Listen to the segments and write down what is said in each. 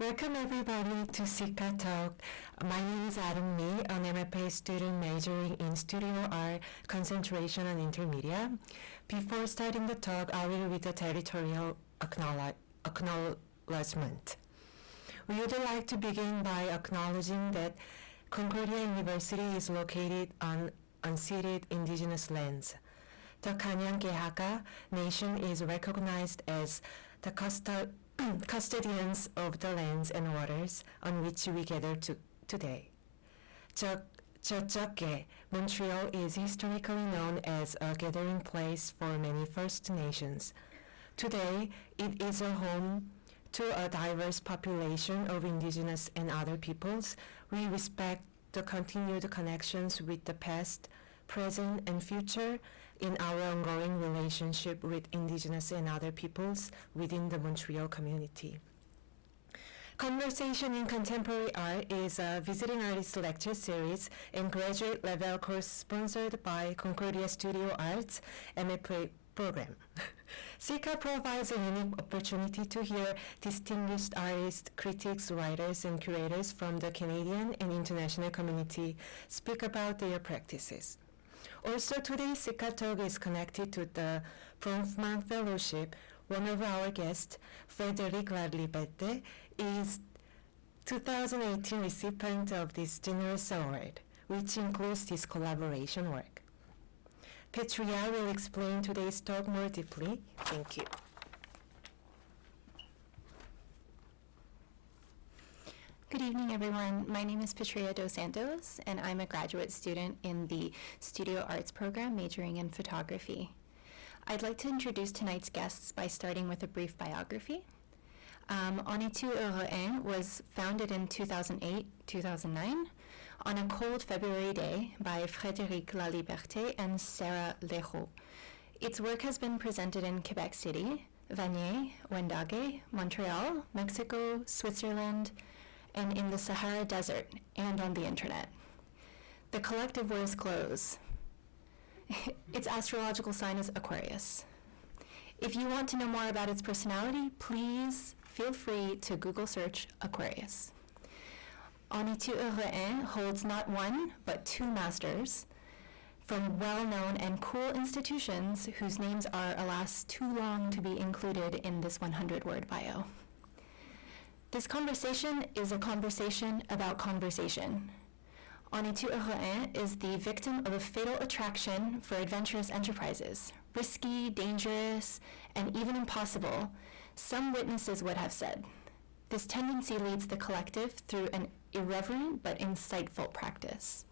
Welcome everybody to Sika Talk. My name is Adam Lee, an MFA student majoring in studio art, concentration on intermedia. Before starting the talk, I will read the territorial acknowledgement. We would like to begin by acknowledging that Concordia University is located on unceded indigenous lands. The Kanien'kehá:ka Nation is recognized as the custodians of the lands and waters on which we gather today. Churchake, Montreal is historically known as a gathering place for many First Nations. Today, it is a home to a diverse population of Indigenous and other peoples. We respect the continued connections with the past, present, and future in our ongoing relationship with Indigenous and other peoples within the Montreal community. Conversation in Contemporary Art is a visiting artist lecture series and graduate level course sponsored by Concordia Studio Arts MFA program. Sika provides a unique opportunity to hear distinguished artists, critics, writers, and curators from the Canadian and international community speak about their practices. Also, today's Sika Talk is connected to the Bronfman Fellowship. One of our guests, Frédérique Laliberté, is 2018 recipient of this generous award, which includes this collaboration work. Petria will explain today's talk more deeply. Thank you. Good evening, everyone. My name is Petria dos Santos, and I'm a graduate student in the Studio Arts program majoring in photography. I'd like to introduce tonight's guests by starting with a brief biography. On Etu Heureux was founded in 2008-2009 on a cold February day by Frédérique Laliberté and Sarah Leroux. Its work has been presented in Quebec City, Vanier, Wendake, Montreal, Mexico, Switzerland, and in the Sahara Desert, and on the internet. The collective wears clothes. Its astrological sign is Aquarius. If you want to know more about its personality, please feel free to Google search Aquarius. On Etu Heureux holds not one, but two masters from well-known and cool institutions whose names are, alas, too long to be included in this 100-word bio. This conversation is a conversation about conversation. On Etu Heureux is the victim of a fatal attraction for adventurous enterprises. Risky, dangerous, and even impossible, some witnesses would have said. This tendency leads the collective through an irreverent but insightful practice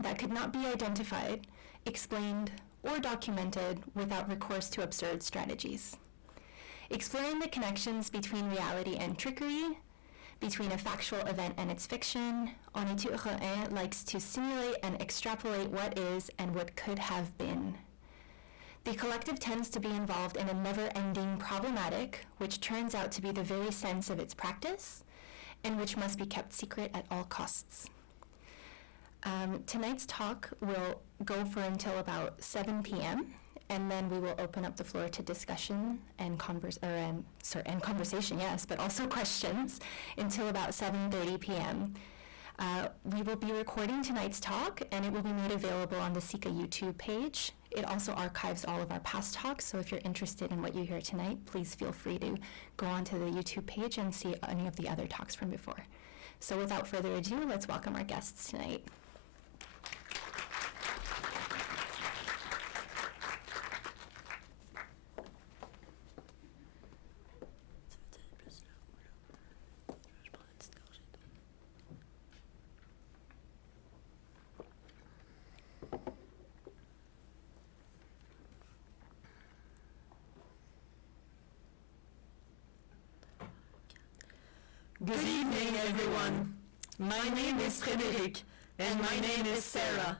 that could not be identified, explained, or documented without recourse to absurd strategies. Exploring the connections between reality and trickery, between a factual event and its fiction, On Etu Heureux likes to simulate and extrapolate what is and what could have been. The collective tends to be involved in a never-ending problematic, which turns out to be the very sense of its practice, and which must be kept secret at all costs. Tonight's talk will go for until about 7 p.m., and then we will open up the floor to discussion and conversation, yes, but also questions until about 7:30 p.m. We will be recording tonight's talk, and it will be made available on the Sika YouTube page. It also archives all of our past talks, so if you're interested in what you hear tonight, please feel free to go onto the YouTube page and see any of the other talks from before. So without further ado, let's welcome our guests tonight. Good evening, everyone. My name is Frédérique, and my name is Sarah.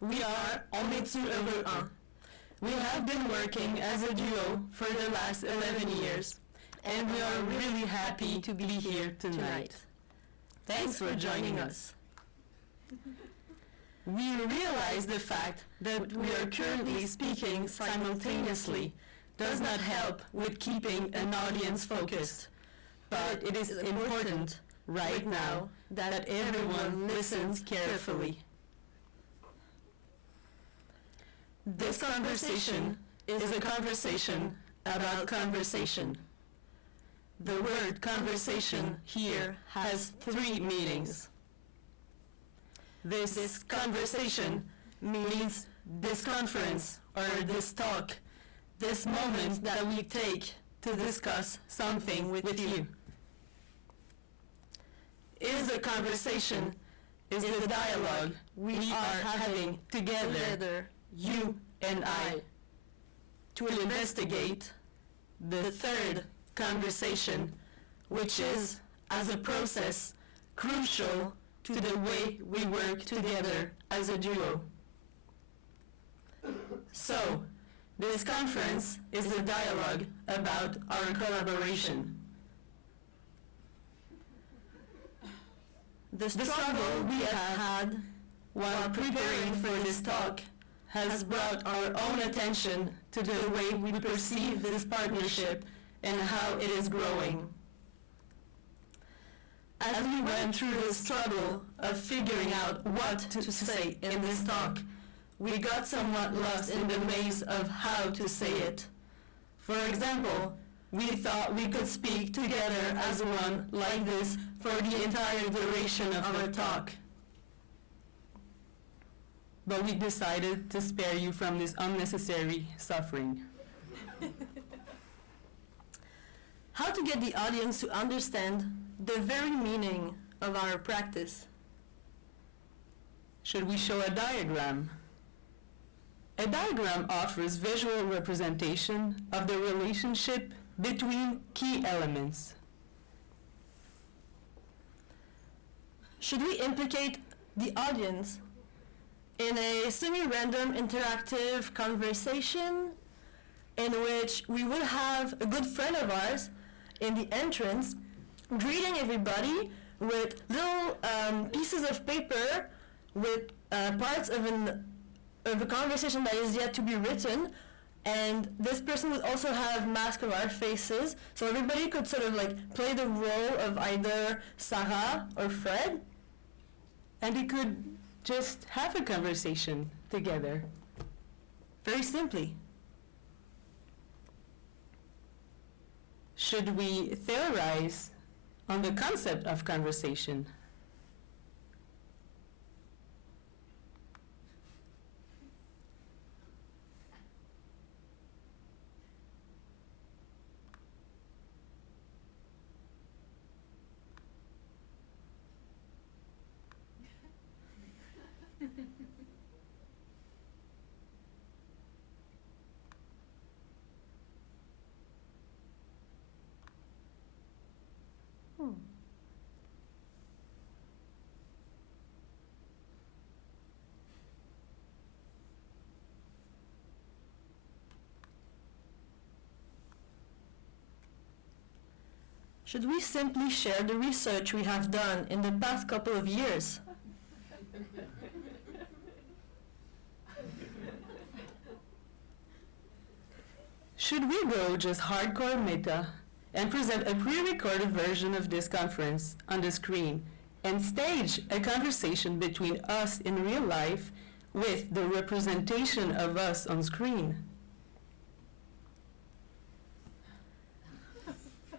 We are On Etu Heureux. We have been working as a duo for the last 11 years, and we are really happy to be here tonight. Thanks for joining us. We realize the fact that we are currently speaking simultaneously does not help with keeping an audience focused. but it is important right now that everyone listens carefully. This conversation is a conversation about conversation. The word conversation here has three meanings. This conversation means this conference or this talk, this moment that we take to discuss something with you. Is a conversation, is the dialogue we are having together, you and I, to investigate the third conversation, which is, as a process, crucial to the way we work together as a duo. So, this conference is a dialogue about our collaboration. The struggle we have had while preparing for this talk has brought our own attention to the way we perceive this partnership and how it is growing. As we went through the struggle of figuring out what to say in this talk, we got somewhat lost in the maze of how to say it. For example, we thought we could speak together as one like this for the entire duration of our talk. But we decided to spare you from this unnecessary suffering. How to get the audience to understand the very meaning of our practice? Should we show a diagram? A diagram offers visual representation of the relationship between key elements. Should we implicate the audience in a semi-random interactive conversation in which we will have a good friend of ours in the entrance greeting everybody with little pieces of paper with parts of a conversation that is yet to be written, and this person would also have masks of our faces, so everybody could sort of like play the role of either Sarah or Fred, and they could just have a conversation together. Very simply. Should we theorize on the concept of conversation? Should we simply share the research we have done in the past couple of years? Should we go just hardcore meta and present a pre-recorded version of this conference on the screen and stage a conversation between us in real life with the representation of us on screen?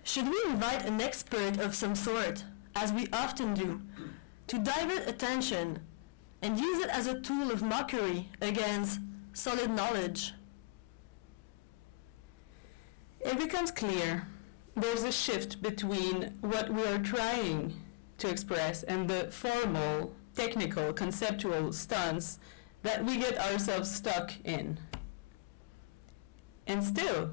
Should we invite an expert of some sort, as we often do, to divert attention and use it as a tool of mockery against solid knowledge? It becomes clear there's a shift between what we are trying to express and the formal, technical, conceptual stunts that we get ourselves stuck in. And still,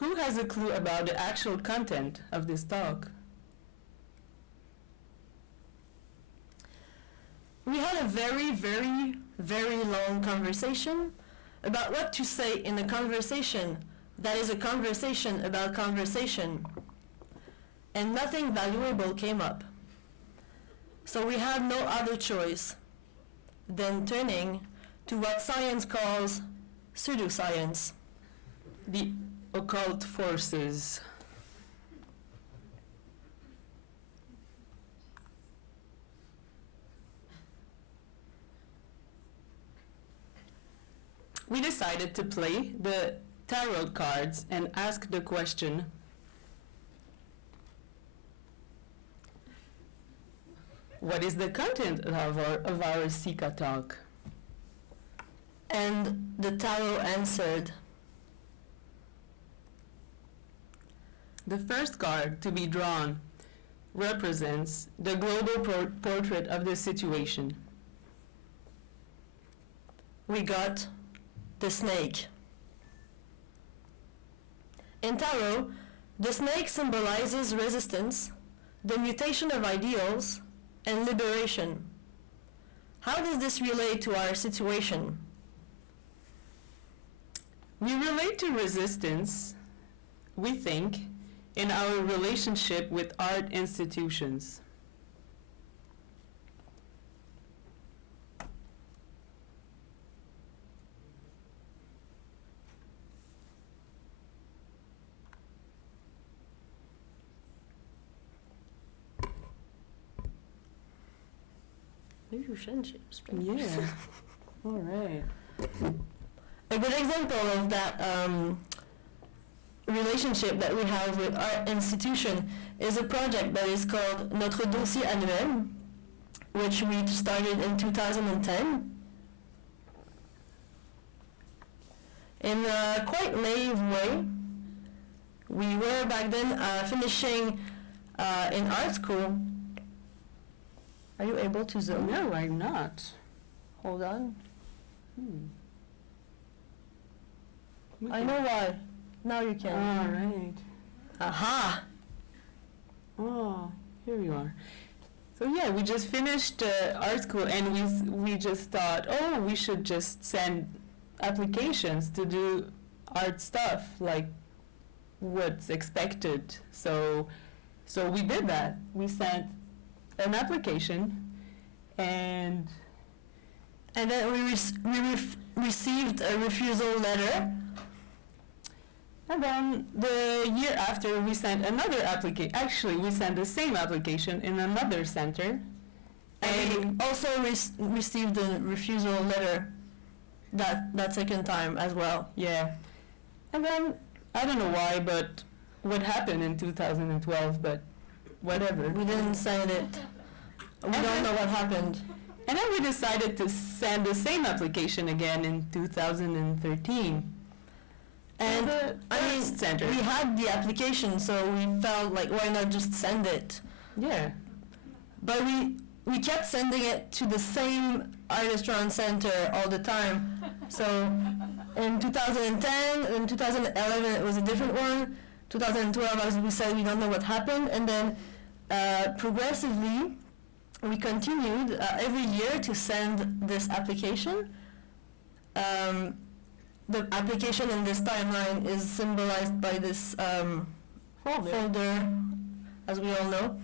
who has a clue about the actual content of this talk? We had a very, very, very long conversation about what to say in a conversation that is a conversation about conversation, and nothing valuable came up. So we had no other choice than turning to what science calls pseudoscience, the occult forces. we decided to play the tarot cards and ask the question, what is the content of our Sika talk? And the tarot answered. The first card to be drawn represents the global portrait of the situation. We got the snake. In tarot, the snake symbolizes resistance, the mutation of ideals, and liberation. How does this relate to our situation? We relate to resistance, we think, in our relationship with art institutions. Relationships. Yeah. All right. A good example of that relationship that we have with our institution is a project that is called Notre Dossier Annuel, which we started in 2010. In a quite naive way, we were back then finishing in art school. Are you able to zoom? No, I'm not. Hold on. We I can- know why. Now you can. All right. Aha! Oh, here you are. So yeah, we just finished art school, and we just thought, oh, we should just send applications to do art stuff, like what's expected. So we did that. We sent an application, and then we received a refusal letter. And then the year after, we sent another application. Actually, we sent the same application in another center. And we also received a refusal letter that second time as well. Yeah. And then, I don't know why, but what happened in 2012, but whatever. We didn't send it. We don't know what happened. And then we decided to send the same application again in 2013. And the I mean, first center. we had the application, so we felt like, why not just send it? Yeah. But we kept sending it to the same artist-run center all the time. So in 2010, in 2011 it was a different one. 2012, as we said, we don't know what happened. And then progressively, we continued every year to send this application. The application in this timeline is symbolized by this folder, as we all know.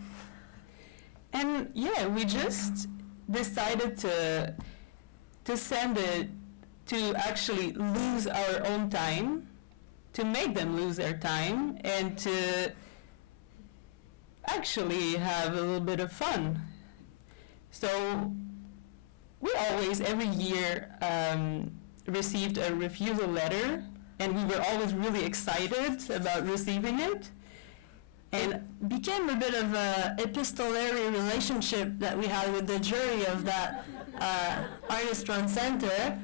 And yeah, we just decided to send it to actually lose our own time, to make them lose their time, and to actually have a little bit of fun. So we always, every year, received a refusal letter, and we were always really excited about receiving it. And it became a bit of a epistolary relationship that we had with the jury of that artist-run center.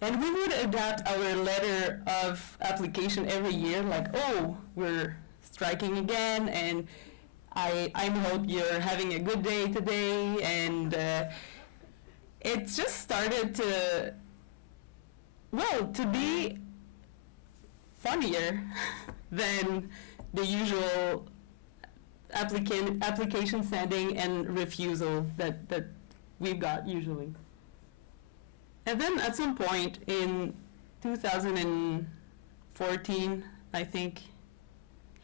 And we would adapt our letter of application every year, like, oh, we're striking again, and I hope you're having a good day today. And it just started to be funnier than the usual application sending and refusal that we've got usually. And then at some point in 2014, I think.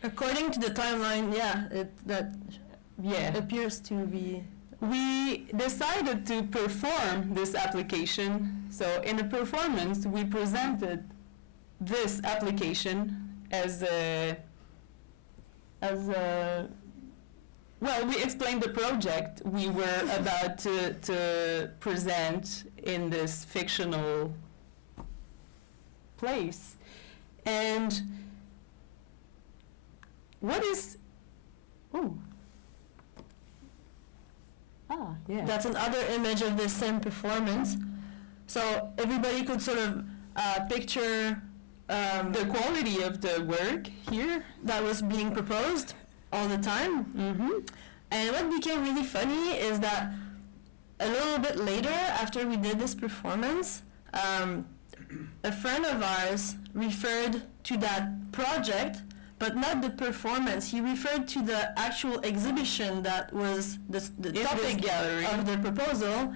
According to the timeline, Yeah. appears to be. We decided to perform this application. So in a performance, we presented this application as well, we explained the project we were about to present in this fictional place. And what is... Oh. Ah, yeah. That's another image of this same performance. So everybody could sort of picture the quality of the work here. that was being proposed all the time. Mm-hmm. And what became really funny is that a little bit later, after we did this performance, a friend of ours referred to that project, but not the performance. He referred to the actual exhibition that was the topic gallery of the proposal,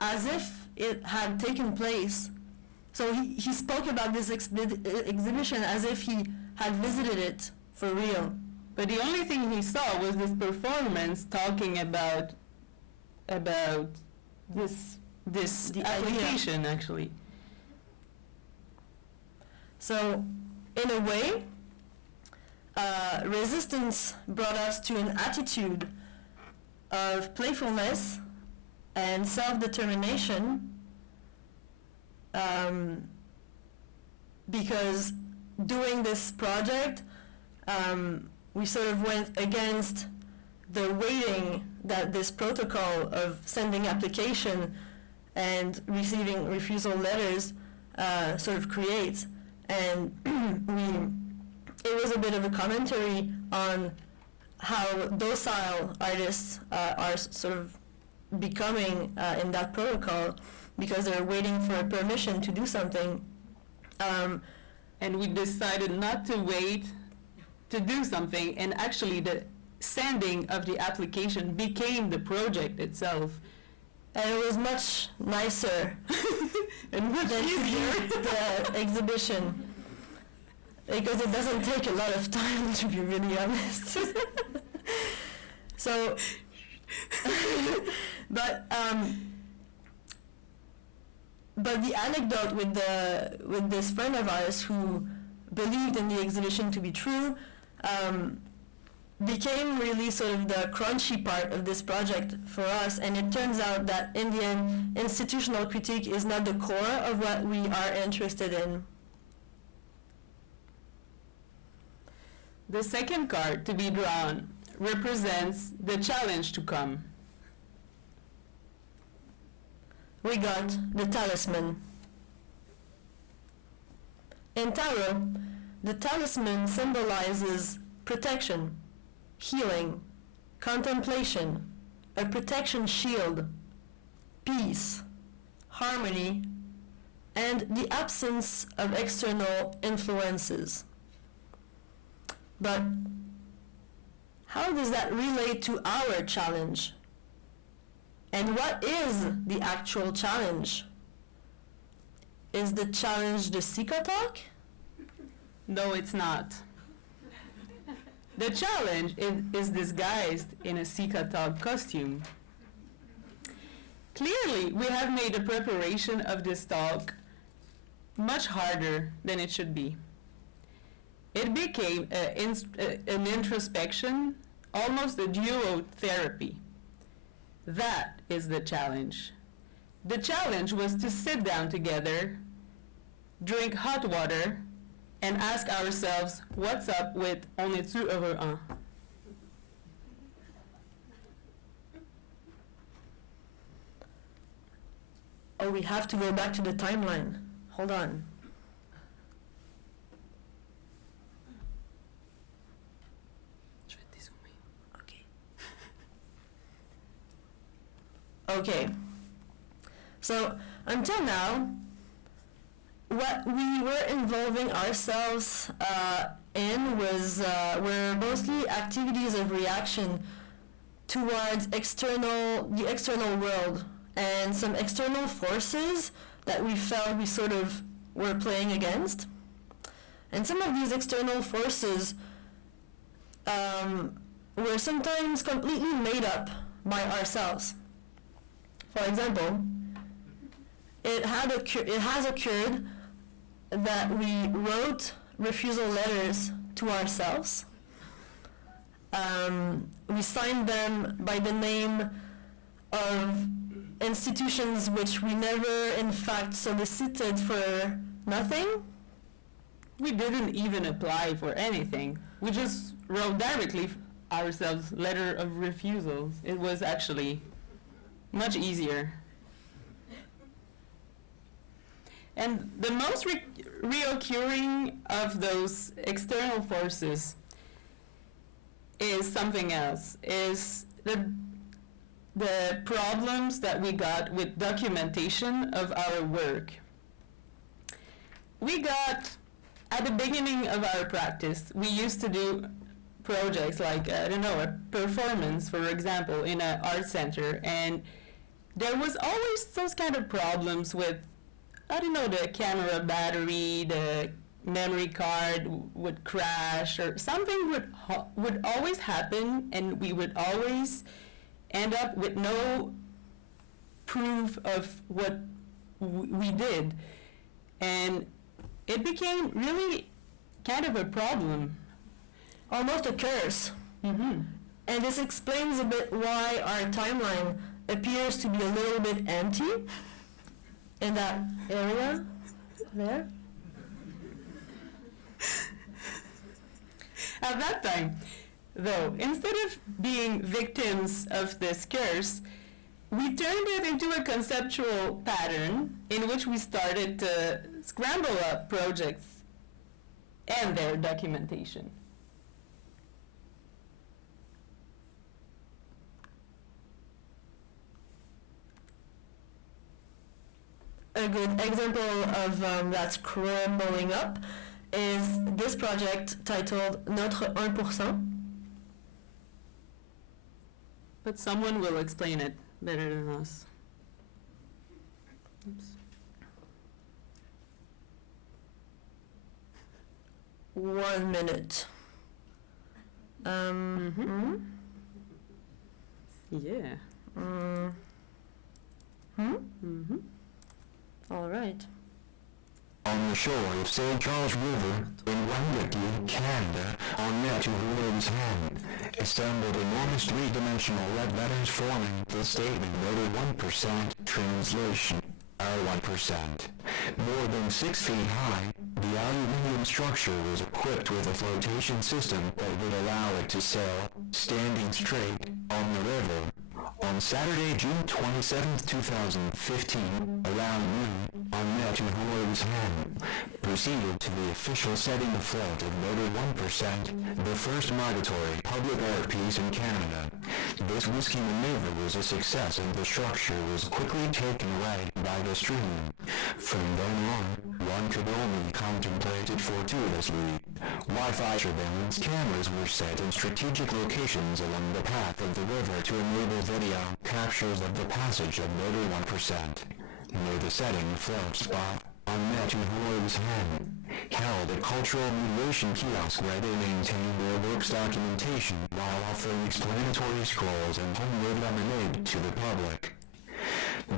as if it had taken place. So he spoke about this exhibition as if he had visited it for real. But the only thing he saw was this performance talking about this The application, actually. So, in a way, resistance brought us to an attitude of playfulness and self-determination, because doing this project, we sort of went against the weighting that this protocol of sending application and receiving refusal letters sort of creates. And it was a bit of a commentary on how docile artists are sort of becoming in that protocol, because they're waiting for permission to do something. And we decided not to wait to do something, and actually the sending of the application became the project itself. And it was much nicer And much than easier. the exhibition, because it doesn't take a lot of time, to be really honest. So, but the anecdote with this friend of ours who believed in the exhibition to be true became really sort of the crunchy part of this project for us, and it turns out that in the end, institutional critique is not the core of what we are interested in. The second card to be drawn represents the challenge to come. We got the talisman. In tarot, the talisman symbolizes protection, healing, contemplation, a protection shield, peace, harmony, and the absence of external influences. But how does that relate to our challenge? And what is the actual challenge? Is the challenge the Sika talk? No, it's not. The challenge is disguised in a Sika Talk costume. Clearly, we have made the preparation of this talk much harder than it should be. It became an introspection, almost a duotherapy. That is the challenge. The challenge was to sit down together, drink hot water, and ask ourselves, what's up with On est-tu heureux un? Oh, we have to go back to the timeline. Hold on. Je vais dézoomer. Okay. So, until now, what we were involving ourselves in were mostly activities of reaction towards the external world, and some external forces that we felt we sort of were playing against. And some of these external forces were sometimes completely made up by ourselves. For example, it has occurred that we wrote refusal letters to ourselves. We signed them by the name of institutions which we never in fact solicited for nothing. We didn't even apply for anything. We just wrote directly ourselves letter of refusals. It was actually much easier. And the most reoccurring of those external forces is something else, is the problems that we got with documentation of our work. We got, at the beginning of our practice, we used to do projects like, a performance, for example, in an art center, and there was always those kind of problems with, the camera battery, the memory card would crash, or something would always happen, and we would always end up with no proof of what we did. And it became really kind of a problem. Almost a curse. Mm-hmm. And this explains a bit why our timeline appears to be a little bit empty in that area there. At that time, though, instead of being victims of this curse, we turned it into a conceptual pattern in which we started to scramble up projects and their documentation. A good example of that scrambling up is this project titled Notre 1%. But someone will explain it better than us. Oops. 1 minute. Yeah. All right. On the shore of St. Charles River in Wendake, Canada, on Maisonneuve's hand, assembled enormous three-dimensional red letters forming the statement noted 1% translation, our 1%. More than 6 feet high, the aluminium structure was equipped with a flotation system that would allow it to sail, standing straight, on the river. On Saturday, June 27, 2015, around noon, on Maisonneuve's hand, proceeded to the official setting afloat of noted 1%, the first migratory public art piece in Canada. This risky maneuver was a success and the structure was quickly taken away by the stream. From then on, one could only contemplate it fortuitously. Wi-Fi surveillance cameras were set in strategic locations along the path of the river to enable video captures of the passage of noted 1%. Near the setting afloat spot, on Maisonneuve's hand, held a cultural mediation kiosk where they maintained their work's documentation while offering explanatory scrolls and homemade lemonade to the public.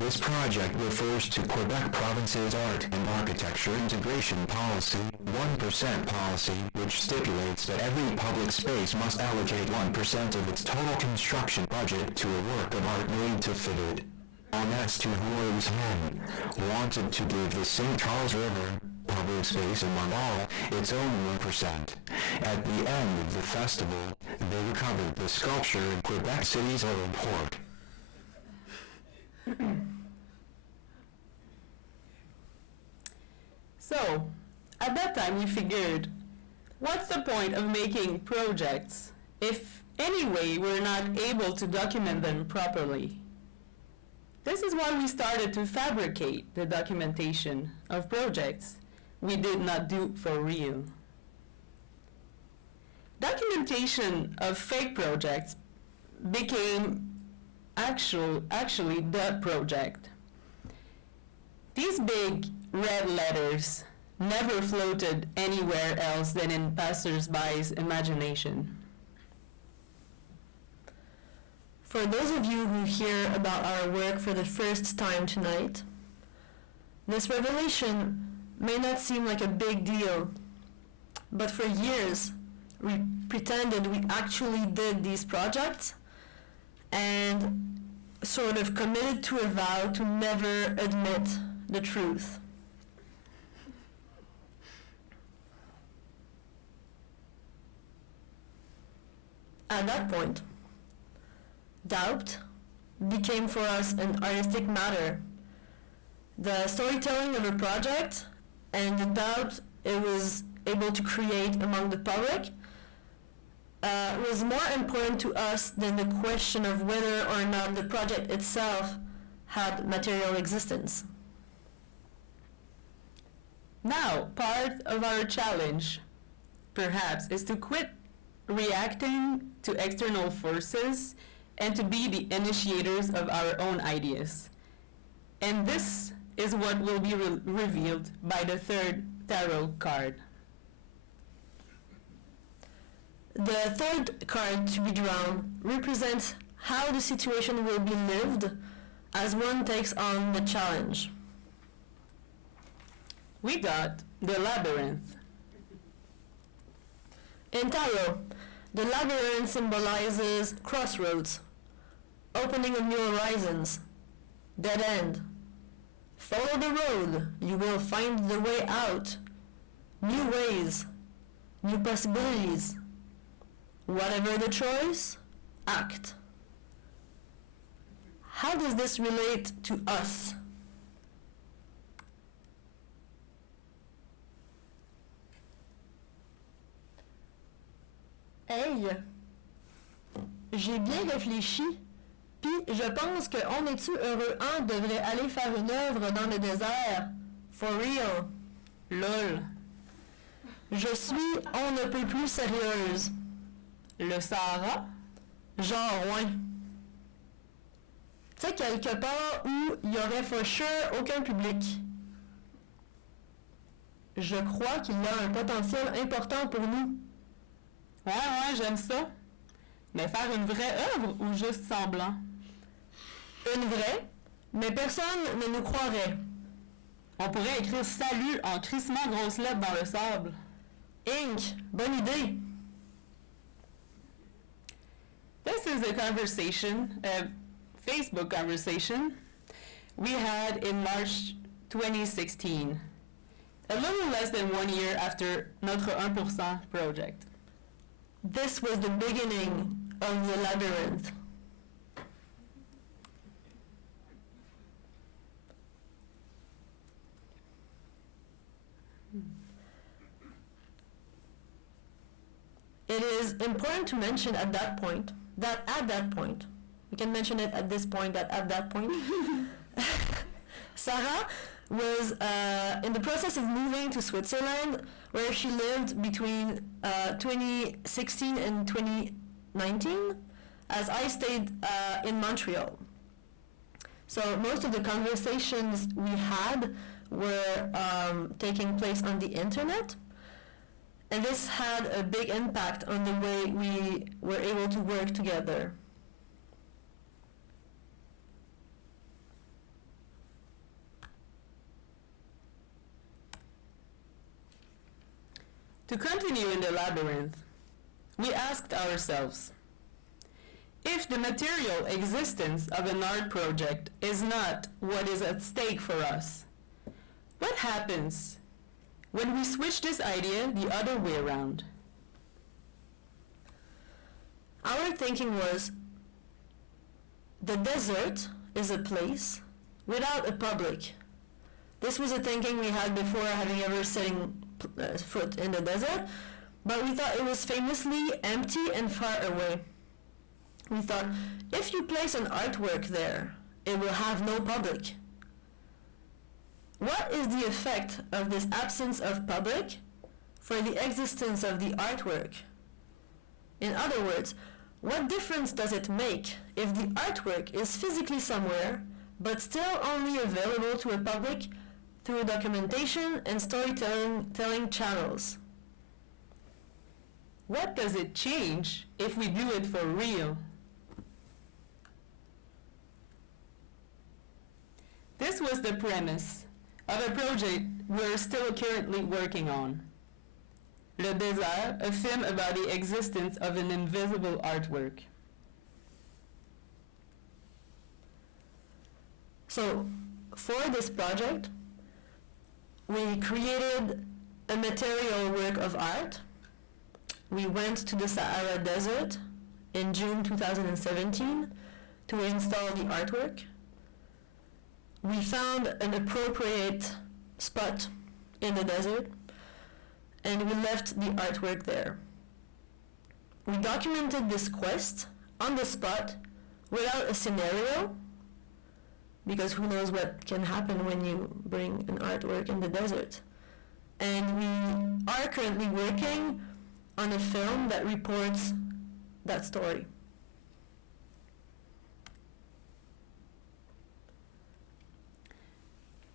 This project refers to Quebec Province's Art and Architecture Integration Policy, 1% policy, which stipulates that every public space must allocate 1% of its total construction budget to a work of art made to fit it. On Maisonneuve's hand, wanted to give the St. Charles River public space among all its own 1%. At the end of the festival, they recovered the sculpture in Quebec City's old port. So, at that time we figured, what's the point of making projects if anyway we're not able to document them properly? This is why we started to fabricate the documentation of projects we did not do for real. Documentation of fake projects became actually the project. These big red letters never floated anywhere else than in passers-by's imagination. For those of you who hear about our work for the first time tonight, this revelation may not seem like a big deal, but for years we pretended we actually did these projects and sort of committed to a vow to never admit the truth. At that point, doubt became for us an artistic matter. The storytelling of a project and the doubt it was able to create among the public was more important to us than the question of whether or not the project itself had material existence. Now, part of our challenge, perhaps, is to quit reacting to external forces and to be the initiators of our own ideas. And this is what will be revealed by the third tarot card. The third card to be drawn represents how the situation will be lived as one takes on the challenge. We got the labyrinth. In tarot, the labyrinth symbolizes crossroads, opening of new horizons, dead end. Follow the road, you will find the way out, new ways, new possibilities. Whatever the choice, act. How does this relate to us? Hey, j'ai bien réfléchi, puis je pense que On est-tu heureux 1 devrait aller faire une œuvre dans le désert. For real. LOL. Je suis on ne peut plus sérieuse. Le Sahara. Genre, ouais. Tu sais, quelque part où il y aurait for sure aucun public. Je crois qu'il y a un potentiel important pour nous. Ouais, j'aime ça. Mais faire une vraie œuvre ou juste semblant? Une vraie, mais personne ne nous croirait. On pourrait écrire salut en crissement grosses lettres dans le sable. Inc, bonne idée. This is a conversation, a Facebook conversation we had in March 2016, a little less than 1 year after notre 1% project. This was the beginning of the labyrinth. It is important to mention at that point, we can mention it at this point, that at that point, Sarah was in the process of moving to Switzerland, where she lived between 2016 and 2019, as I stayed in Montreal. So most of the conversations we had were taking place on the internet, and this had a big impact on the way we were able to work together. To continue in the labyrinth, we asked ourselves, if the material existence of an art project is not what is at stake for us, what happens when we switch this idea the other way around? Our thinking was, the desert is a place without a public. This was a thinking we had before having ever setting foot in the desert, but we thought it was famously empty and far away. We thought, if you place an artwork there, it will have no public. What is the effect of this absence of public for the existence of the artwork? In other words, what difference does it make if the artwork is physically somewhere, but still only available to a public through documentation and storytelling channels? What does it change if we do it for real? This was the premise of a project we're still currently working on. Le Désert, a film about the existence of an invisible artwork. So, for this project, we created a material work of art. We went to the Sahara Desert in June 2017 to install the artwork. We found an appropriate spot in the desert, and we left the artwork there. We documented this quest on the spot without a scenario, because who knows what can happen when you bring an artwork in the desert. And we are currently working on a film that reports that story.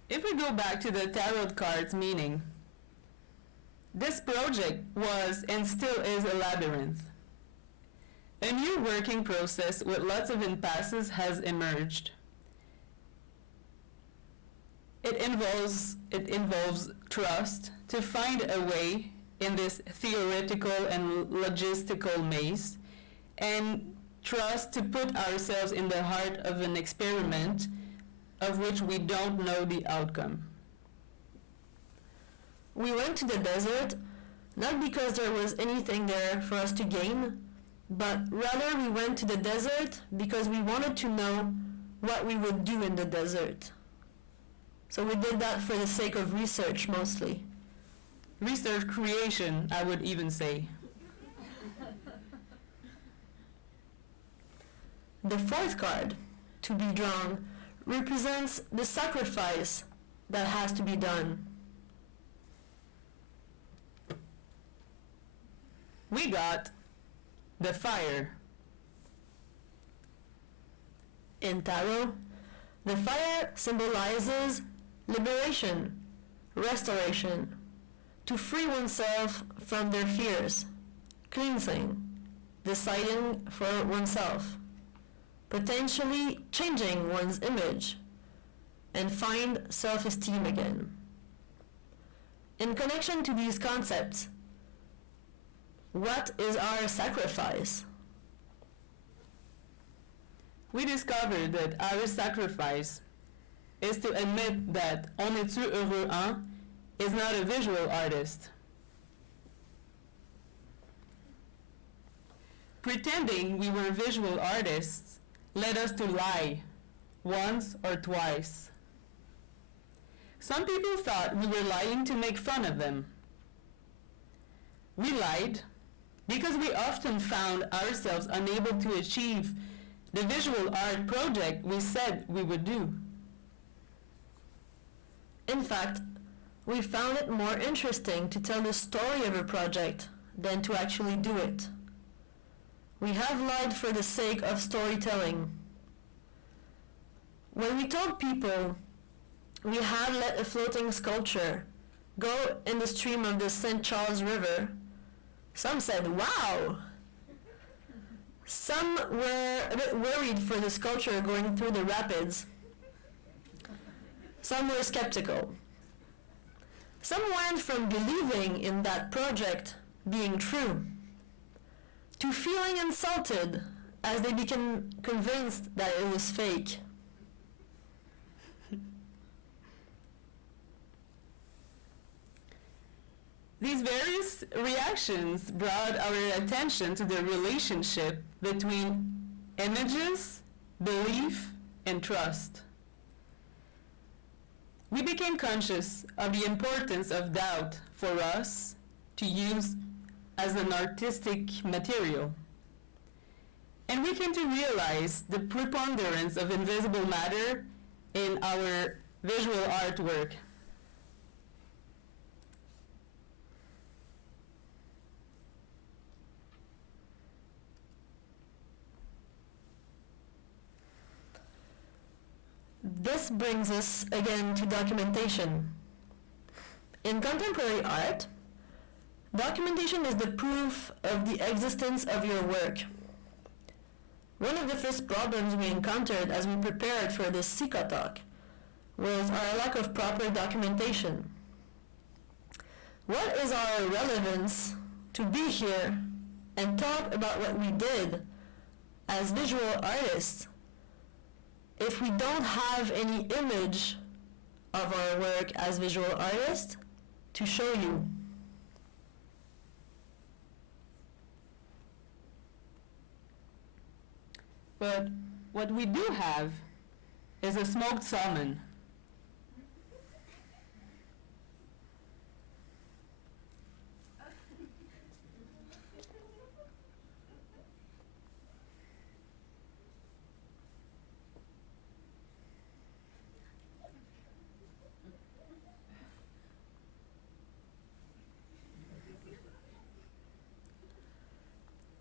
If we go back to the tarot cards meaning, this project was and still is a labyrinth. A new working process with lots of impasses has emerged. It involves trust to find a way in this theoretical and logistical maze, and trust to put ourselves in the heart of an experiment of which we don't know the outcome. We went to the desert not because there was anything there for us to gain, but rather we went to the desert because we wanted to know what we would do in the desert. So we did that for the sake of research mostly. Research creation, I would even say. The fourth card to be drawn represents the sacrifice that has to be done. We got the fire. In tarot, the fire symbolizes liberation, restoration, to free oneself from their fears, cleansing, deciding for oneself, potentially changing one's image, and find self-esteem again. In connection to these concepts, what is our sacrifice? We discovered that our sacrifice is to admit that On est-tu heureux un is not a visual artist. Pretending we were visual artists led us to lie, once or twice. Some people thought we were lying to make fun of them. We lied because we often found ourselves unable to achieve the visual art project we said we would do. In fact, we found it more interesting to tell the story of a project than to actually do it. We have lied for the sake of storytelling. When we told people we had let a floating sculpture go in the stream of the St. Charles River, some said, "Wow!" Some were a bit worried for the sculpture going through the rapids. Some were skeptical. Some went from believing in that project being true to feeling insulted as they became convinced that it was fake. These various reactions brought our attention to the relationship between images, belief, and trust. We became conscious of the importance of doubt for us to use as an artistic material. And we came to realize the preponderance of invisible matter in our visual artwork. This brings us again to documentation. In contemporary art, documentation is the proof of the existence of your work. One of the first problems we encountered as we prepared for this SICA talk was our lack of proper documentation. What is our relevance to be here and talk about what we did as visual artists if we don't have any image of our work as visual artists to show you? But what we do have is a smoked salmon.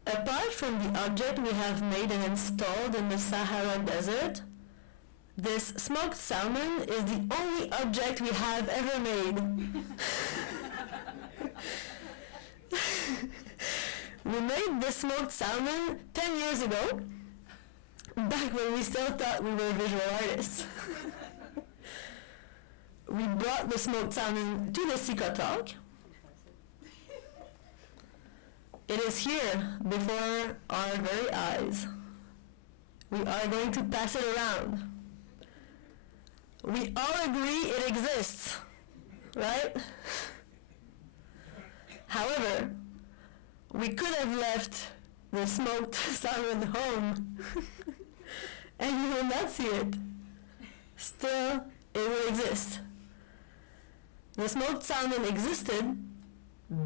Apart from the object we have made and installed in the Sahara Desert, this smoked salmon is the only object we have ever made. We made this smoked salmon 10 years ago, back when we still thought we were visual artists. We brought the smoked salmon to the Sika talk. It is here before our very eyes. We are going to pass it around. We all agree it exists, right? However, we could have left the smoked salmon home and you will not see it. Still, it will exist. The smoked salmon existed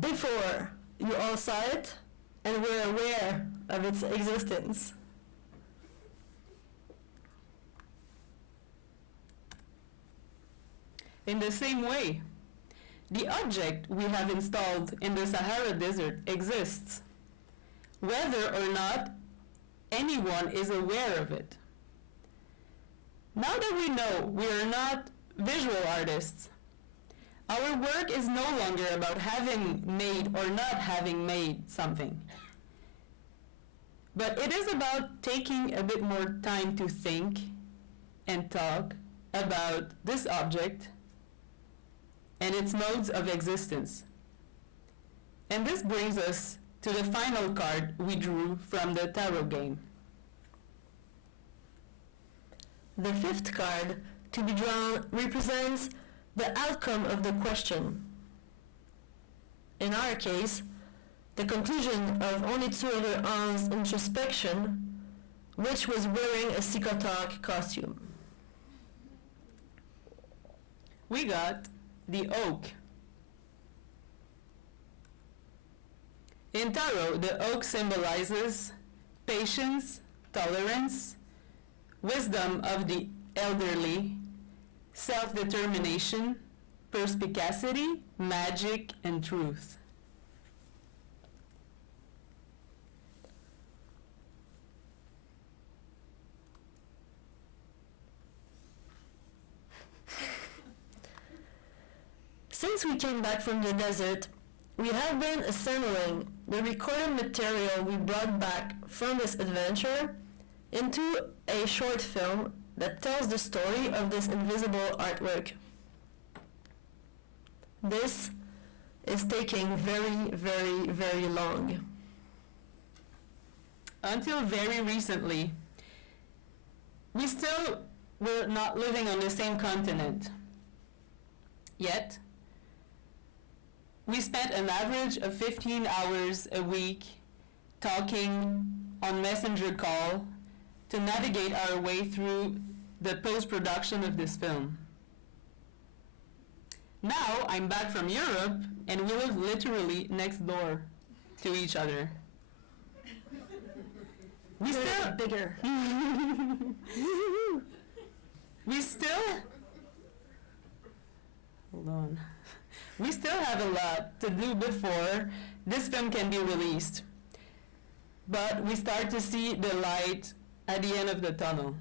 before you all saw it and were aware of its existence. In the same way, the object we have installed in the Sahara Desert exists, whether or not anyone is aware of it. Now that we know we are not visual artists, our work is no longer about having made or not having made something. But it is about taking a bit more time to think and talk about this object and its modes of existence. And this brings us to the final card we drew from the tarot game. The fifth card to be drawn represents the outcome of the question. In our case, the conclusion of Onitsuere An's introspection, which was wearing a Sikotok costume. We got the oak. In tarot, the oak symbolizes patience, tolerance, wisdom of the elderly, self-determination, perspicacity, magic, and truth. Since we came back from the desert, we have been assembling the recorded material we brought back from this adventure into a short film that tells the story of this invisible artwork. This is taking very, very, very long. Until very recently, we still were not living on the same continent. Yet, we spent an average of 15 hours a week talking on messenger call to navigate our way through the post-production of this film. Now I'm back from Europe and we live literally next door to each other. We still bigger. We still hold on. We still have a lot to do before this film can be released. But we start to see the light at the end of the tunnel.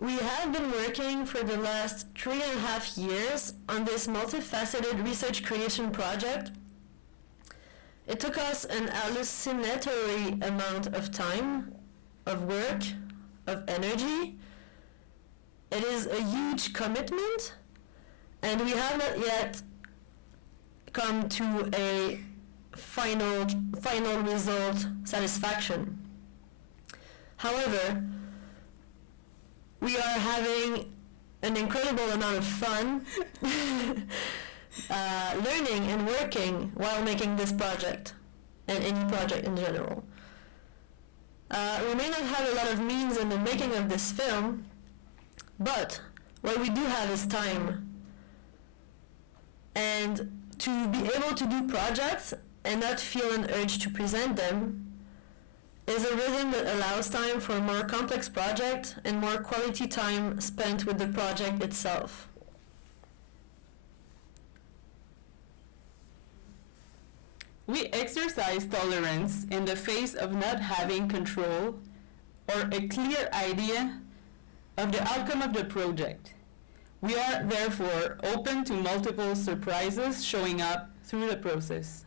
We have been working for the last 3.5 years on this multifaceted research creation project. It took us an hallucinatory amount of time, of work, of energy. It is a huge commitment, and we have not yet come to a final result satisfaction. However, we are having an incredible amount of fun learning and working while making this project, and any project in general. We may not have a lot of means in the making of this film, but what we do have is time. And to be able to do projects and not feel an urge to present them is a rhythm that allows time for a more complex project and more quality time spent with the project itself. We exercise tolerance in the face of not having control or a clear idea of the outcome of the project. We are therefore open to multiple surprises showing up through the process.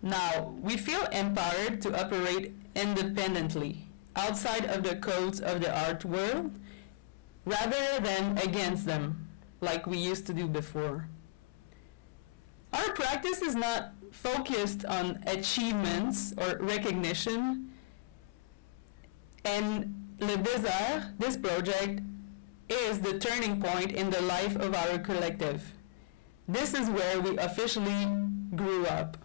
Now, we feel empowered to operate independently, outside of the codes of the art world, rather than against them, like we used to do before. Our practice is not focused on achievements or recognition, and Le Désert, this project, is the turning point in the life of our collective. This is where we officially grew up.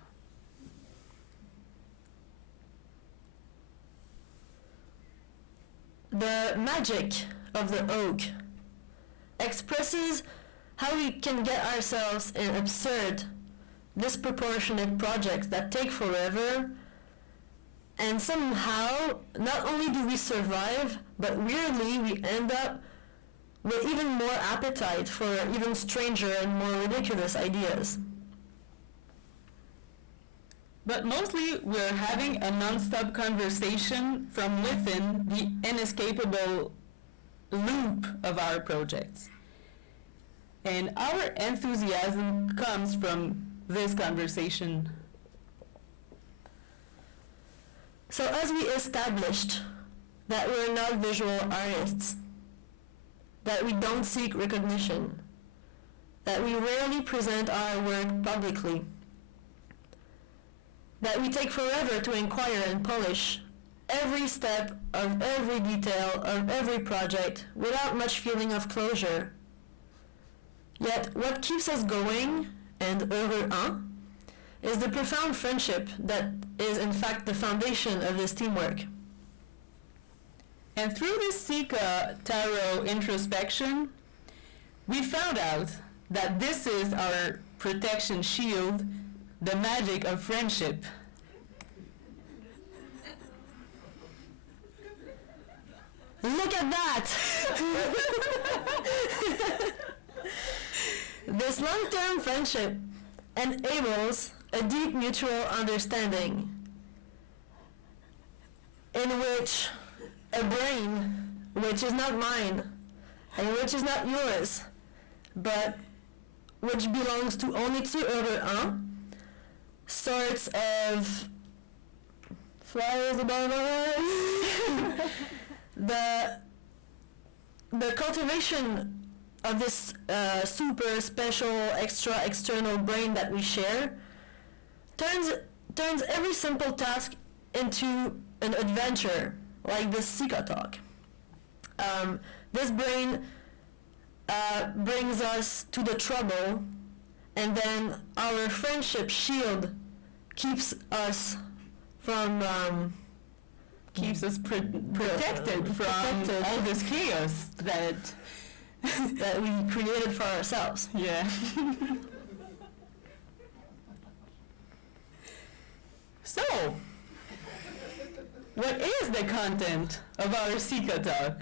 The magic of the oak expresses how we can get ourselves in absurd, disproportionate projects that take forever, and somehow not only do we survive, but weirdly we end up with even more appetite for even stranger and more ridiculous ideas. But mostly we're having a non-stop conversation from within the inescapable loop of our projects. And our enthusiasm comes from this conversation. So as we established that we're not visual artists, that we don't seek recognition, that we rarely present our work publicly, that we take forever to inquire and polish every step of every detail of every project without much feeling of closure. Yet what keeps us going, and heureux un, is the profound friendship that is in fact the foundation of this teamwork. And through this Sika Tarot introspection, we found out that this is our protection shield, the magic of friendship. Look at that! This long-term friendship enables a deep mutual understanding in which a brain, which is not mine and which is not yours, but which belongs to only two heureux un, sorts of flowers above our heads. The cultivation of this super special extra external brain that we share turns every simple task into an adventure, like this Sika talk. This brain brings us to the trouble, and then our friendship shield keeps us from Keeps us protected from all this chaos that that we created for ourselves. Yeah. So, what is the content of our Sika talk?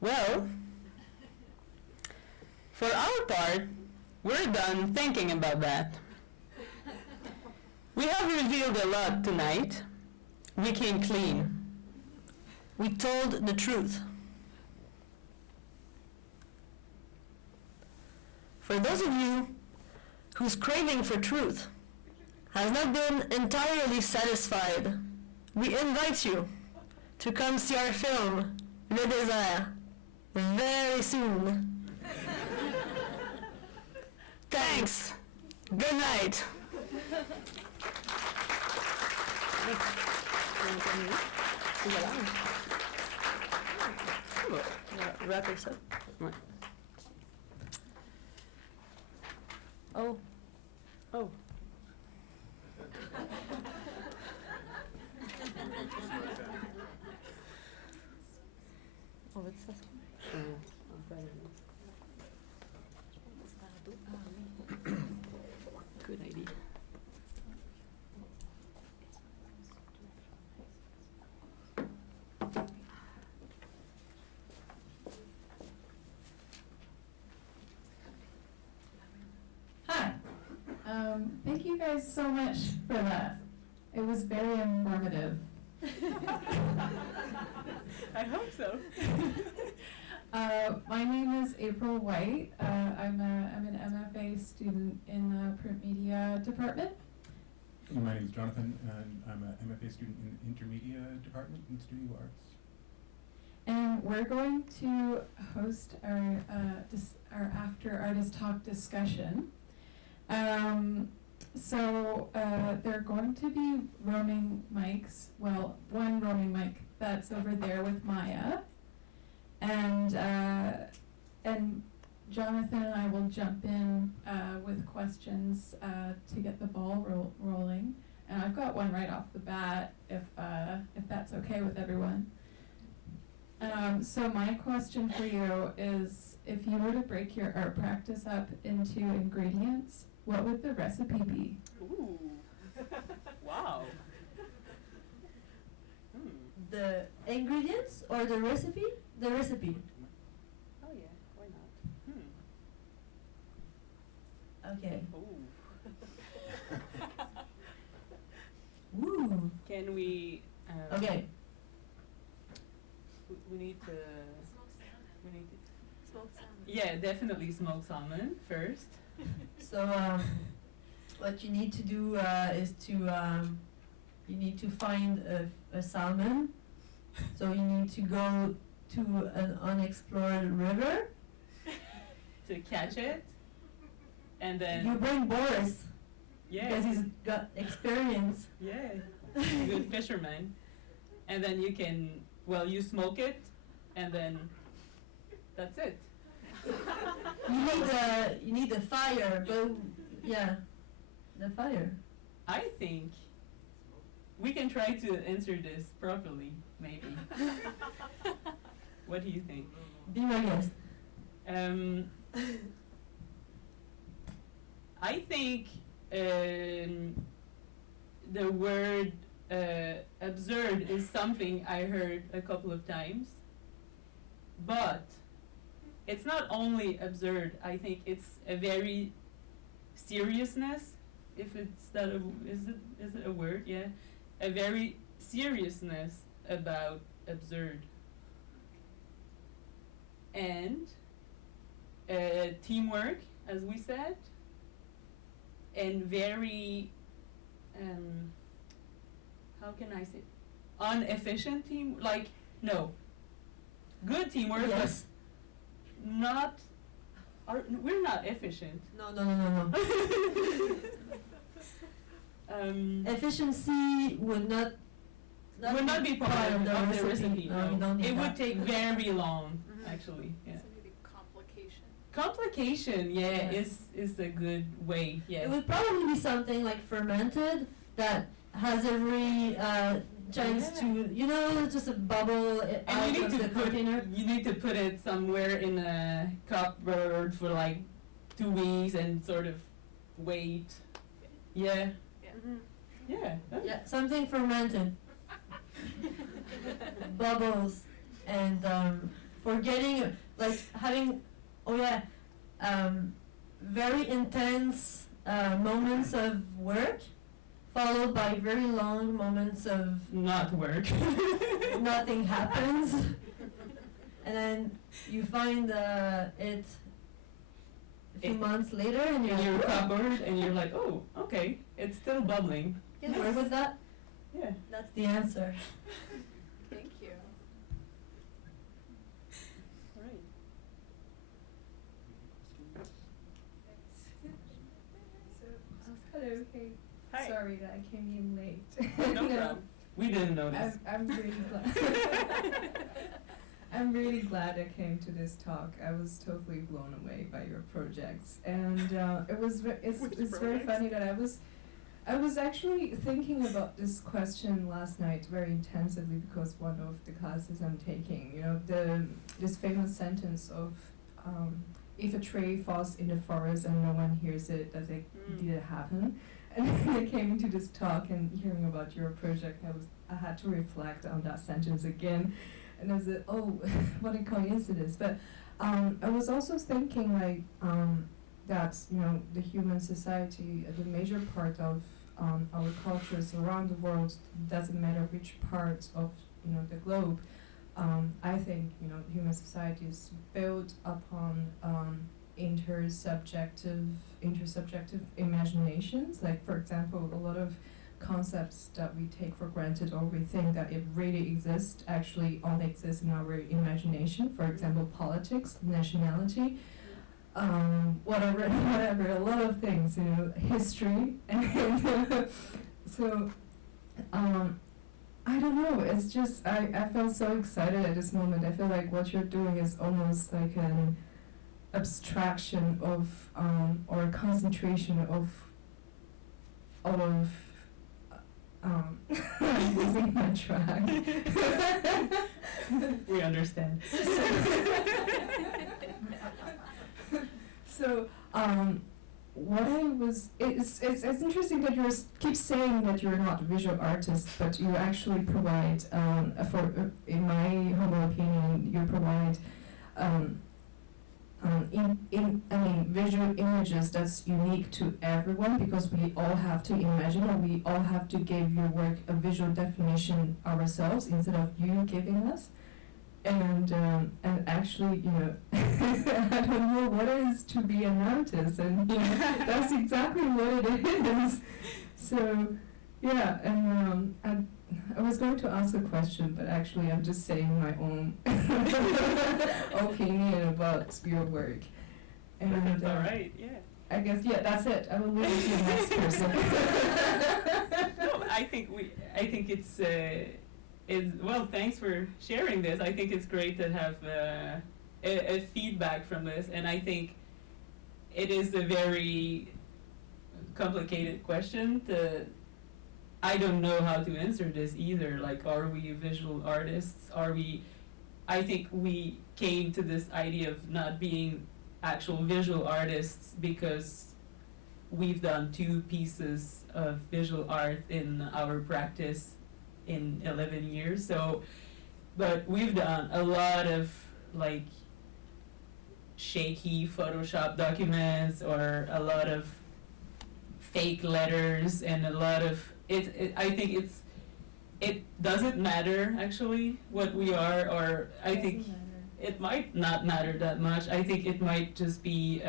Well, for our part, we're done thinking about that. We have revealed a lot tonight. We came clean. We told the truth. For those of you whose craving for truth has not been entirely satisfied, we invite you to come see our film, Le Désert, very soon. Thanks. Good night. Wrap ça. Ouais. Oh. Oh. On va dire ça. Good idea. Hi. Thank you guys so much for that. It was very informative. I hope so. My name is April White. I'm an MFA student in the print media department. My name is Jonathan, and I'm an MFA student in the intermedia department in studio arts. And we're going to host our after artist talk discussion. So there are going to be roaming mics. Well, one roaming mic that's over there with Maya, and Jonathan and I will jump in with questions to get the ball rolling. And I've got one right off the bat, if that's okay with everyone. So my question for you is, if you were to break your art practice up into ingredients, what would the recipe be? Ooh. Wow. The ingredients or the recipe? The recipe. Oh yeah, why not? Okay. Ooh. Woo. Can we? Okay. We need to. Smoked salmon. Yeah, definitely smoked salmon first. So what you need to do is to you need to find a salmon. So you need to go to an unexplored river. To catch it, and then You bring Boris yeah, because he's got experience. yeah, good fisherman, and then you can you smoke it, and then that's it. You need the fire, but yeah, the fire. I think we can try to answer this properly, maybe. What do you think? Be my guest. I think the word absurd is something I heard a couple of times, but it's not only absurd. I think it's a very seriousness, if it's that is it a word? Yeah, a very seriousness about absurd, and teamwork, as we said, and very how can I say, inefficient team, like no, good teamwork, Yes. but not. We're not efficient. No. Efficiency would not be part of the recipe. No, you don't need It that. would take very long, actually. Yeah. So maybe complication. Complication, yeah, Yeah. is a good way. Yeah. It would probably be something like fermented that has every chance Yeah. to, just a bubble out And you of need the to put container. it somewhere in a cupboard for like 2 weeks and sort of wait. Yeah. Yeah. Yeah, something fermented. Bubbles and forgetting, like having, very intense moments of work, followed by very long moments of Not work. nothing happens, and then you find it a few months later, and In your like, cupboard, and you're like, oh, okay, it's still bubbling. "Can you work with that?" Yeah. That's the answer. Thank you. Right. Hello, hey. Hi. Sorry that I came in late. No problem. We didn't notice. I'm really glad. I'm really glad I came to this talk. I was totally blown away by your projects, and it's very funny that I was actually thinking about this question last night very intensively because one of the classes I'm taking, you know, this famous sentence of if a tree falls in the forest and no one hears it, did it happen? And then I came into this talk and hearing about your project, I had to reflect on that sentence again. And I was like, oh, what a coincidence. But I was also thinking like that, you know, the human society, the major part of our cultures around the world, doesn't matter which part of, you know, the globe. I think, you know, human society is built upon intersubjective imaginations. Like, for example, a lot of concepts that we take for granted or we think that it really exists actually only exists in our imagination. For example, politics, nationality, whatever, a lot of things, you know, history, and so I don't know, it's just, I felt so excited at this moment. I feel like what you're doing is almost like an abstraction of, or a concentration of all of, I'm losing my track. We understand. So, what I was, it's interesting that you keep saying that you're not a visual artist, but you actually provide, in my humble opinion, you provide, visual images that's unique to everyone, because we all have to imagine, or we all have to give your work a visual definition ourselves instead of you giving us. And actually, you know, I don't know what it is to be an artist, and you know, that's exactly what it is. So, yeah, and I was going to ask a question, but actually I'm just saying my own opinion about your work. And that's all right, yeah. I guess, yeah, that's it. I will move to the next person. No, I think it's well, thanks for sharing this. I think it's great to have a feedback from this, and I think it is a very complicated question. I don't know how to answer this either. Like, are we visual artists? I think we came to this idea of not being actual visual artists because we've done 2 pieces of visual art in our practice in 11 years. So, but we've done a lot of like shaky Photoshop documents or a lot of fake letters and a lot of I think it doesn't matter actually what we are, or I think it might not matter that much. I think it might just be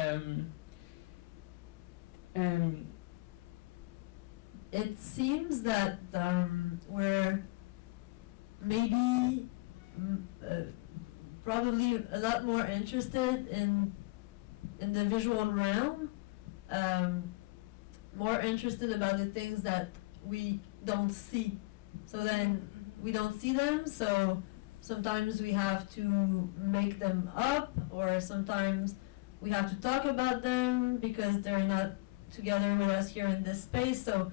it seems that we're maybe probably a lot more interested in the visual realm, more interested about the things that we don't see. So then we don't see them, so sometimes we have to make them up, or sometimes we have to talk about them because they're not together with us here in this space. So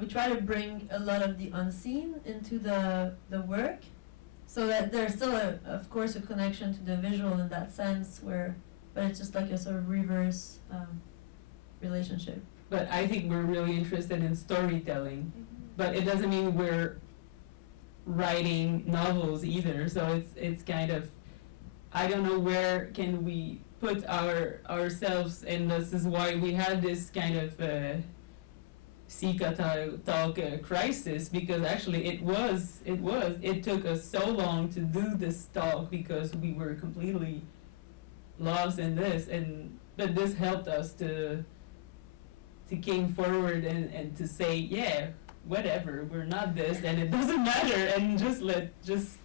we try to bring a lot of the unseen into the work, so that there's still of course a connection to the visual in that sense, but it's just like a sort of reverse relationship. But I think we're really interested in storytelling, but it doesn't mean we're writing novels either. So it's kind of, I don't know where can we put ourselves, and this is why we had this kind of Sika talk crisis, because actually it took us so long to do this talk because we were completely lost in this, but this helped us to came forward and to say, yeah, whatever, we're not this, and it doesn't matter, and just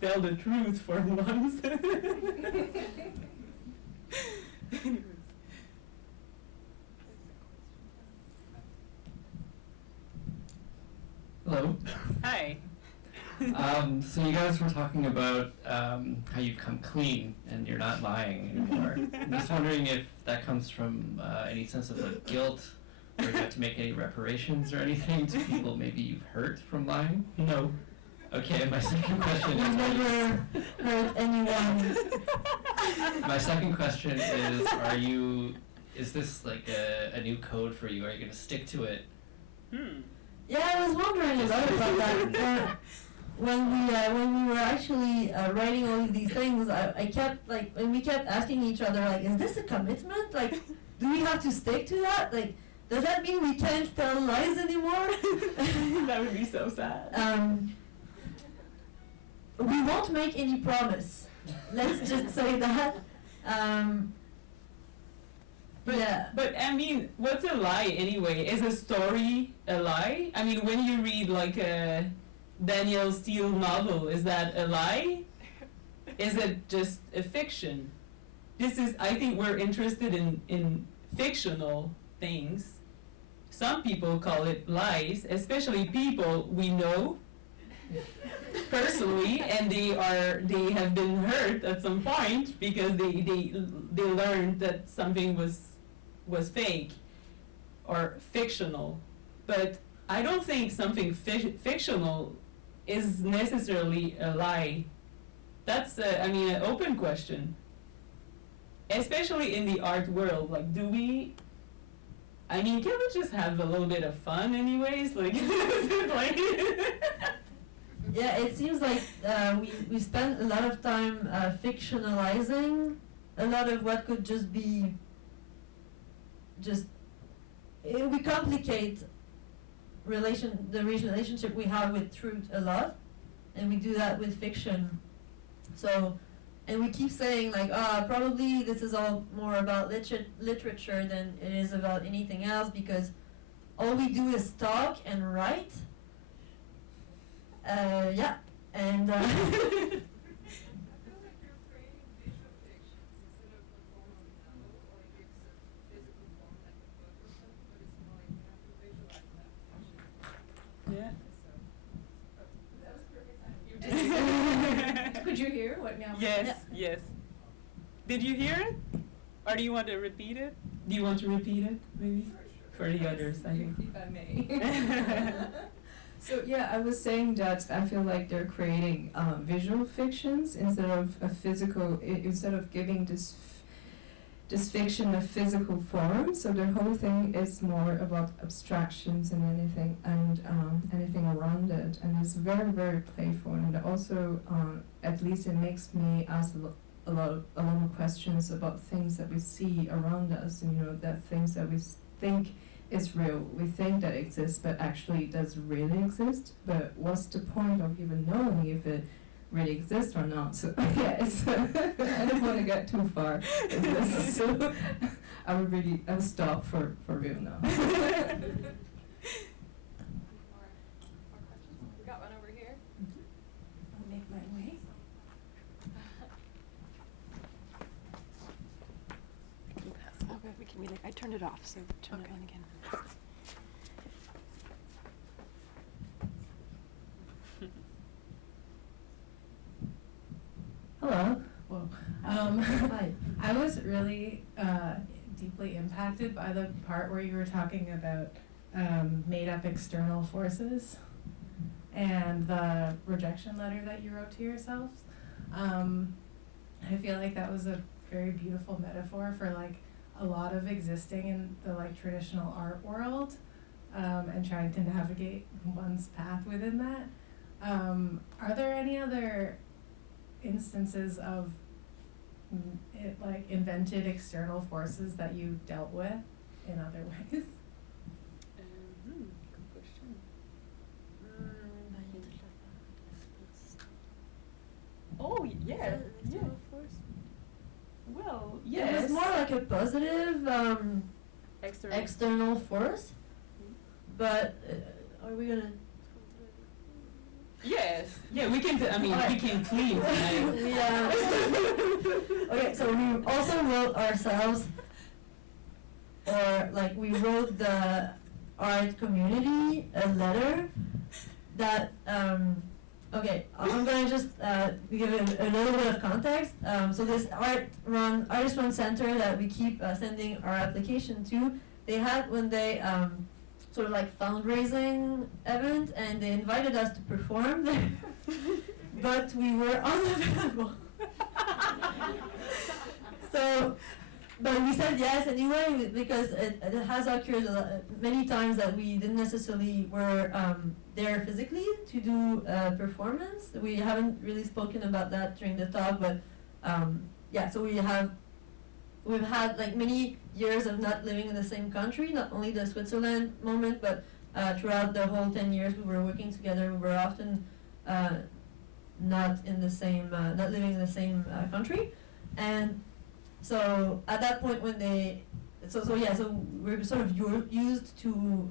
tell the truth for once. Hello. Hi. So you guys were talking about how you've come clean and you're not lying anymore. I'm just wondering if that comes from any sense of like guilt, or you have to make any reparations or anything to people maybe you've hurt from lying? No. Okay, my second question is... We've never hurt anyone. My second question is this like a new code for you? Are you going to stick to it? Yeah, I was wondering a lot about that. When we were actually writing all of these things, I kept like, when we kept asking each other like, is this a commitment? Like, do we have to stick to that? Like, does that mean we can't tell lies anymore? That would be so sad. We won't make any promise. Let's just say that. But I mean, what's a lie anyway? Is a story a lie? I mean, when you read like a Danielle Steele novel, is that a lie? Is it just a fiction? I think we're interested in fictional things. Some people call it lies, especially people we know personally, and they have been hurt at some point because they learned that something was fake or fictional. But I don't think something fictional is necessarily a lie. That's an open question. Especially in the art world, like, can we just have a little bit of fun anyways? Like, Yeah, it seems like we spend a lot of time fictionalizing a lot of what could just be we complicate the relationship we have with truth a lot, and we do that with fiction. So, and we keep saying like, probably this is all more about literature than it is about anything else, because all we do is talk and write. Yeah, and yeah. Could you hear what now? Yes, yes. Did you hear it? Or do you want to repeat it? Do you want to repeat it, maybe? For the others, I think. If I may. So yeah, I was saying that I feel like they're creating visual fictions instead of a physical, instead of giving this fiction a physical form. So their whole thing is more about abstractions and anything around it, and it's very, very playful. And also, at least it makes me ask a lot of questions about things that we see around us, and that things that we think is real. We think that exists, but actually does really exist. But what's the point of even knowing if it really exists or not? So yeah, I don't want to get too far in this. So I'll stop for real now. More questions? We got one over here. I'll make my way. Okay, I turned it off, so turn it on again. hello. Well, Hi. I was really deeply impacted by the part where you were talking about made-up external forces and the rejection letter that you wrote to yourselves. I feel like that was a very beautiful metaphor for like a lot of existing in the like traditional art world, and trying to navigate one's path within that. Are there any other instances of invented external forces that you dealt with in other ways? Good question. Oh, yeah. Yeah. Well, yes. It was more like a positive external force, but are we gonna? Yes. Yeah, we can. We can clean tonight. Yeah. Okay, so we also wrote ourselves, or like we wrote the art community a letter that Okay, I'm gonna just give a little bit of context. So this artist run center that we keep sending our application to, they had when they sort of like fundraising event, and they invited us to perform there, but we were unavailable. So, but we said yes anyway because it has occurred many times that we didn't necessarily were there physically to do a performance. We haven't really spoken about that during the talk, but yeah, so we've had like many years of not living in the same country, not only the Switzerland moment, but throughout the whole 10 years we were working together, we were often not living in the same country. And so at that point when so we're sort of used to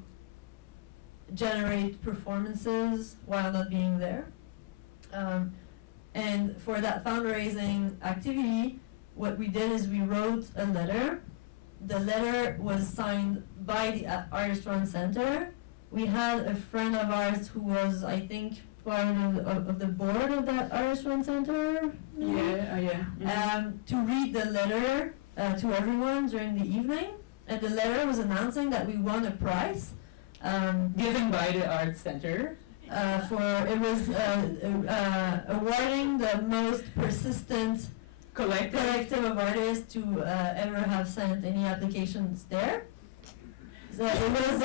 generate performances while not being there. And for that fundraising activity, what we did is we wrote a letter. The letter was signed by the Artist Run Center. We had a friend of ours who was, I think, part of the board of that Artist Run Center. To read the letter to everyone during the evening. And the letter was announcing that we won a prize. Given by the Arts Center. It was awarding the most persistent collective of artists to ever have sent any applications there. So it was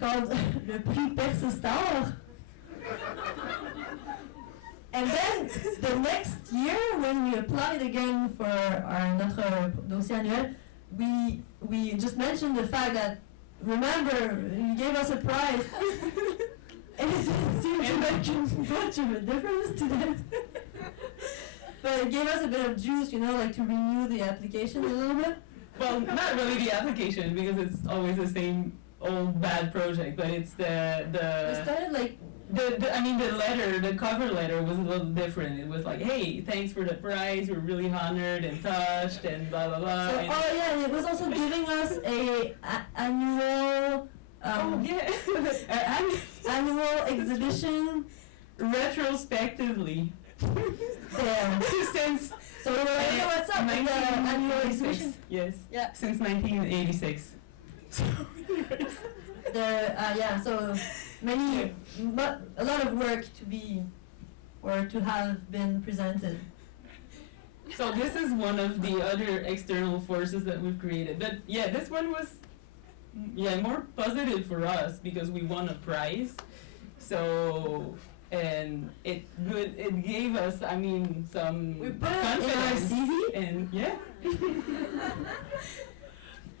called le Prix Persistar. And then the next year, when we applied again for notre dossier annuel, we just mentioned the fact that, remember, you gave us a prize. And it didn't seem to make much of a difference to them. But it gave us a bit of juice, like to renew the application a little bit. Well, not really the application, because it's always the same old bad project, but it's It started like... the letter, the cover letter was a little different. It was like, hey, thanks for the prize, we're really honored and touched and blah blah blah. So, and it was also giving us annual annual exhibition retrospectively. There. Since so we were like, hey, what's up with the annual exhibition? Yes. Yeah. Since 1986. So so many, but a lot of work to have been presented. So this is one of the other external forces that we've created. But yeah, this one was more positive for us because we won a prize. So and it gave us, some we put confidence. It in our CV.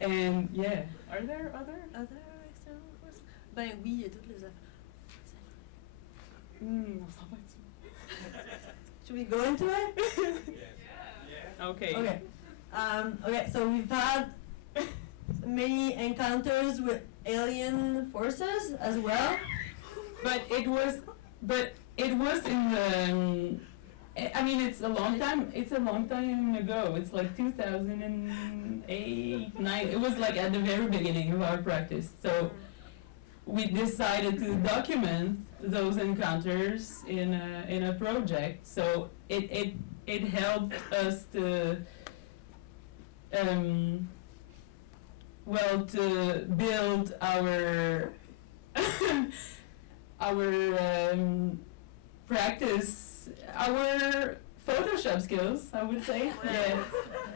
And and are there other external forces? Ben oui, il y a toutes les affaires. On s'en va dessus. Should we go into it? Okay. Okay, so we've had many encounters with alien forces as well. But it was in the, it's a long time ago. It's like 2008, 9. It was like at the very beginning of our practice. So we decided to document those encounters in a project. So it helped us to to build our practice, our Photoshop skills, I would say.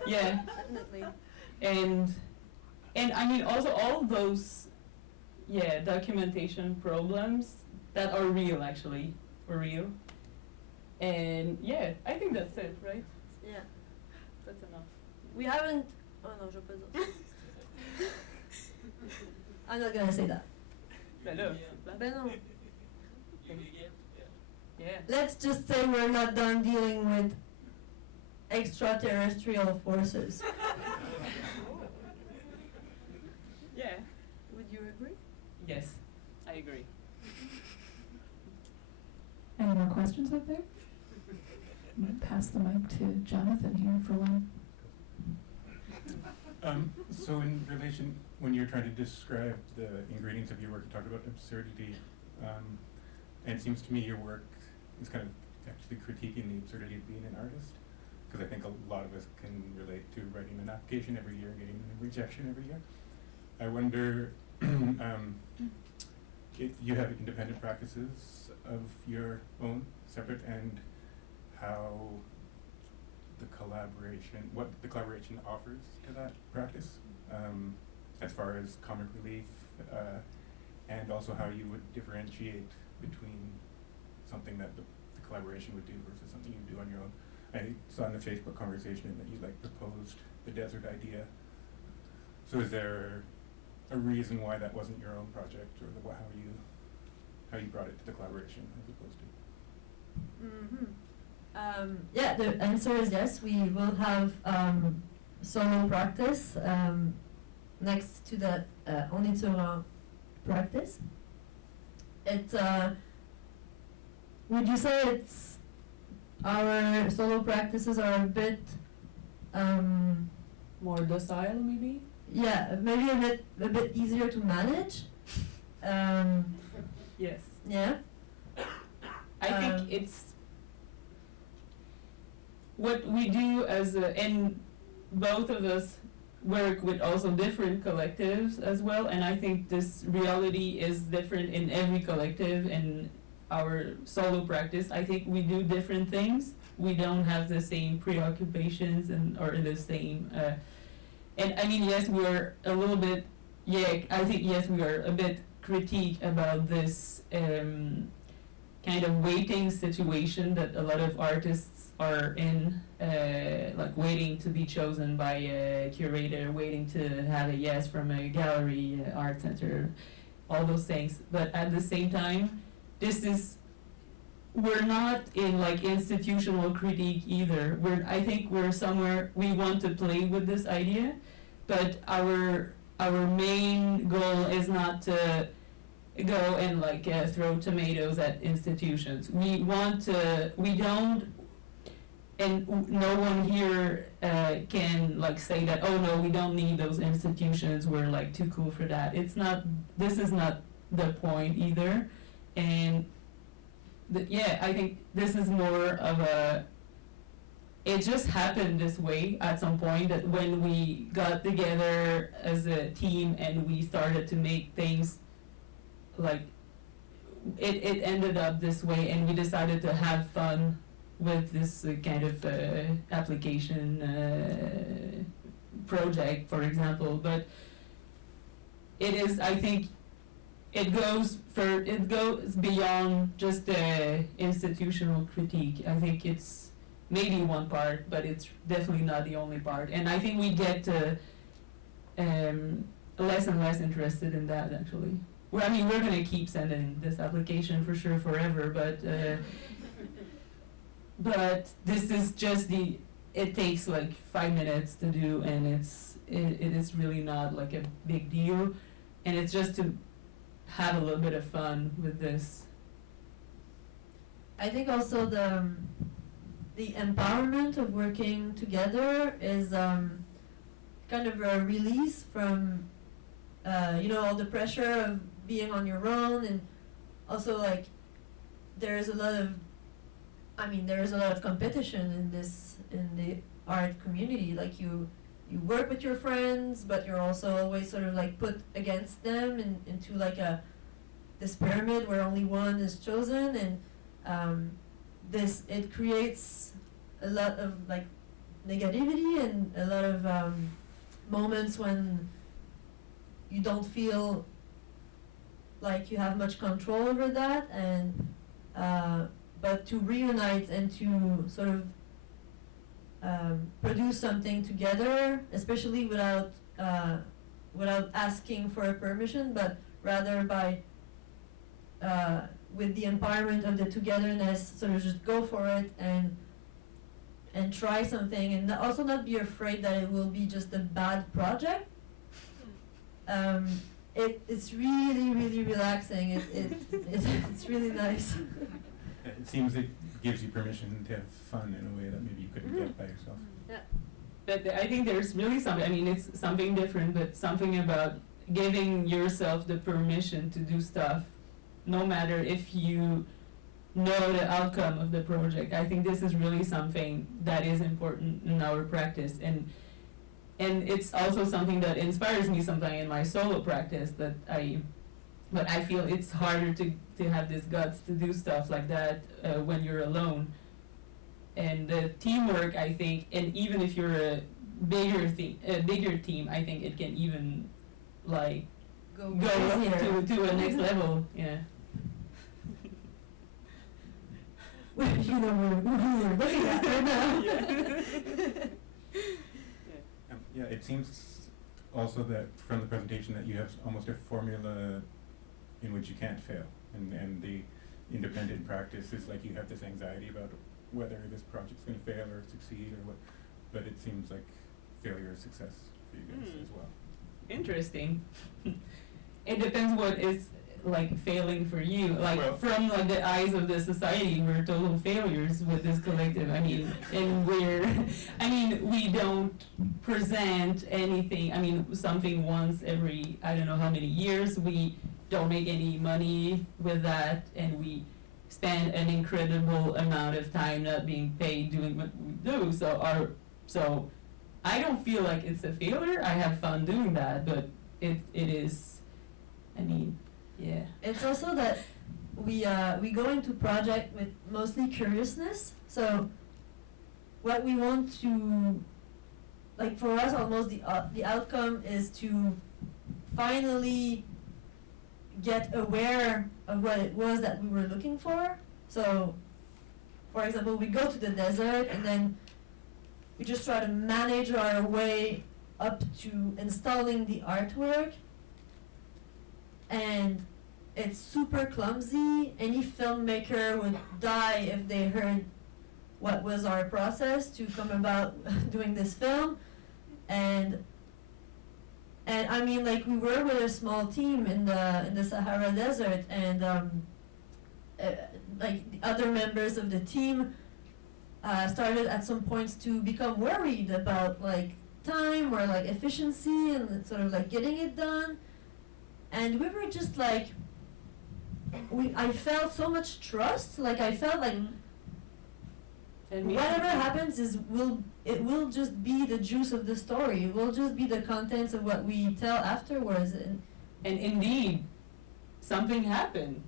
Yeah. Definitely. And also all those documentation problems that are real, actually, for real. And I think that's it, right? Yeah. That's enough. We haven't. Oh no, je peux dire. I'm not gonna say that. Ben non. Yeah. Let's just say we're not done dealing with extraterrestrial forces. Yeah. Would you agree? Yes, I agree. Any more questions up there? I'm gonna pass the mic to Jonathan here for one. So in relation, when you're trying to describe the ingredients of your work, you talked about absurdity, and it seems to me your work is kind of actually critiquing the absurdity of being an artist, because I think a lot of us can relate to writing an application every year, getting a rejection every year. I wonder if you have independent practices of your own, separate, and how what the collaboration offers to that practice, as far as comic relief, and also how you would differentiate between something that the collaboration would do versus something you do on your own. I saw in the Facebook conversation that you proposed the desert idea. So is there a reason why that wasn't your own project, or how you brought it to the collaboration as opposed to? Yeah, the answer is yes. We will have solo practice next to the only to practice. Would you say it's our solo practices are a bit More docile, maybe? yeah, maybe a bit easier to manage? Yes. Yeah. I think it's what we do and both of us work with also different collectives as well, and I think this reality is different in every collective. And our solo practice, I think we do different things. We don't have the same preoccupations or the same, and I mean, yes, we're a little bit, I think, yes, we are a bit critique about this kind of waiting situation that a lot of artists are in, waiting to be chosen by a curator, waiting to have a yes from a gallery, art center, all those things. But at the same time, we're not in institutional critique either. I think we're somewhere, we want to play with this idea, but our main goal is not to go and throw tomatoes at institutions. We don't, and no one here can say that, oh no, we don't need those institutions, we're too cool for that. This is not the point either. And I think this is more of it just happened this way at some point, that when we got together as a team and we started to make things, it ended up this way, and we decided to have fun with this kind of application project, for example. But it is, I think, it goes beyond just the institutional critique. I think it's maybe one part, but it's definitely not the only part. And I think we get less and less interested in that, actually. We're going to keep sending this application for sure forever, but this is just it takes 5 minutes to do, and it is really not a big deal, and it's just to have a little bit of fun with this. I think also the empowerment of working together is kind of a release from all the pressure of being on your own, and also there is a lot of competition in the art community. You work with your friends, but you're also always sort of put against them into this pyramid where only one is chosen, and it creates a lot of negativity and a lot of moments when you don't feel like you have much control over that, and but to reunite and to sort of produce something together, especially without asking for a permission, but rather by with the empowerment of the togetherness, sort of just go for it and try something, and also not be afraid that it will be just a bad project. It's really, really relaxing. It's really nice. It seems it gives you permission to have fun in a way that maybe you couldn't get by yourself. Yeah. But I think there's really something, it's something different, but something about giving yourself the permission to do stuff, no matter if you know the outcome of the project. I think this is really something that is important in our practice, and it's also something that inspires me sometimes in my solo practice, but I feel it's harder to have this guts to do stuff like that when you're alone. And the teamwork, I think, and even if you're a bigger team, I think it can even like go up to a next level. Yeah. You know what we're looking at right now. Yeah, it seems also that from the presentation that you have almost a formula in which you can't fail, and the independent practice is like you have this anxiety about whether this project's going to fail or succeed or what, but it seems like failure is success for you guys as well. Interesting. It depends what is like failing for you. Like from like the eyes of the society, we're total failures with this collective. I mean, and we don't present anything. I mean, something once every I don't know how many years. We don't make any money with that, and we spend an incredible amount of time not being paid doing what we do. So I don't feel like it's a failure. I have fun doing that, but it is. I mean, yeah. It's also that we go into project with mostly curiousness. So what we want to, like for us, almost the outcome is to finally get aware of what it was that we were looking for. So, for example, we go to the desert and then we just try to manage our way up to installing the artwork, and it's super clumsy. Any filmmaker would die if they heard what was our process to come about doing this film. And I mean, like, we were with a small team in the Sahara Desert, and like the other members of the team started at some points to become worried about like time or like efficiency and sort of like getting it done. And we were just like, I felt so much trust. Like I felt like whatever happens it will just be the juice of the story. It will just be the contents of what we tell afterwards. And indeed, something happened.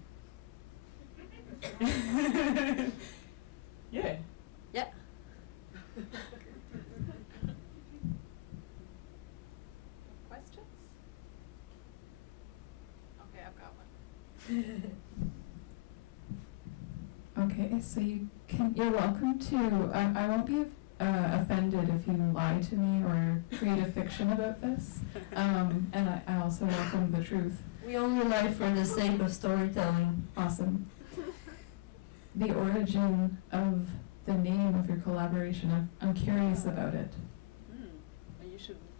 Yeah. Yeah. Questions? Okay, I've got one. Okay, so you're welcome to, I won't be offended if you lie to me or create a fiction about this, and I also welcome the truth. We only lie for the sake of storytelling. Awesome. The origin of the name of your collaboration, I'm curious about it.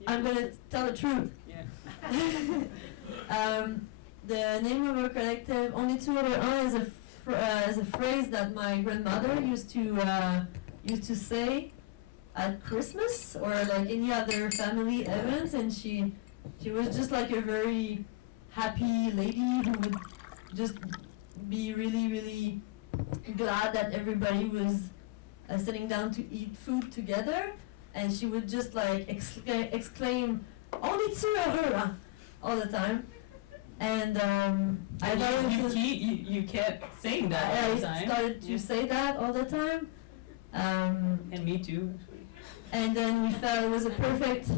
I'm gonna tell the truth. Yeah. The name of our collective, On est toujours un, is a phrase that my grandmother used to say at Christmas or like any other family events, and she was just like a very happy lady who would just be really, really glad that everybody was sitting down to eat food together, and she would just like exclaim "On est heureux" all the time. And I thought you kept saying that all the time. I started to say that all the time. And me too. And then we felt it was a perfect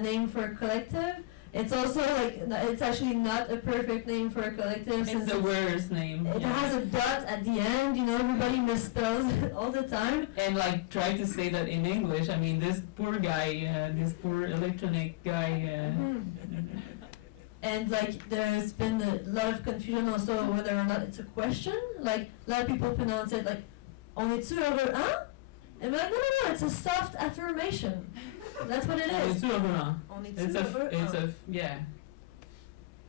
name for a collective. It's also like, it's actually not a perfect name for a collective. It's the worst name. It has a dot at the end, you know, everybody misspells it all the time. And like try to say that in English. I mean, this poor guy, this poor electronic guy. And like there's been a lot of confusion also whether or not it's a question. Like a lot of people pronounce it like "On est heureux, hein?" And we're like, no, it's a soft affirmation. That's what it is. On est heureux, hein? Yeah.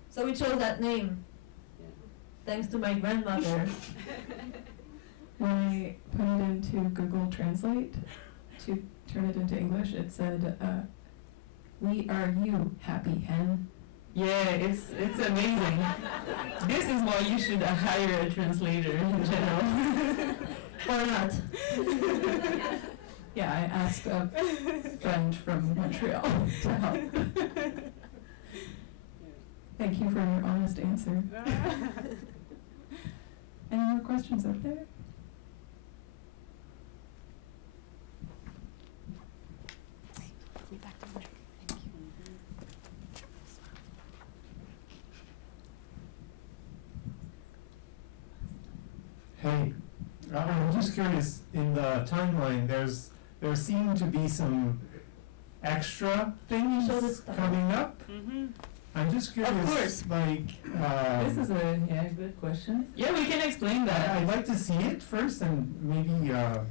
So we chose that name. Yeah. Thanks to my grandmother. When I put it into Google Translate to turn it into English, it said, "We are you, happy hen." Yeah, it's amazing. This is why you should hire a translator in general. Or not. Yeah, I asked a friend from Montreal to help. Thank you for your honest answer. Any more questions up there? Back to there. Thank you. Hey, I'm just curious, in the timeline, there seem to be some extra things Show the stuff. coming up. Mm-hmm. I'm just curious, course. like, This is a good question. Yeah, we can explain that. I'd like to see it first, and maybe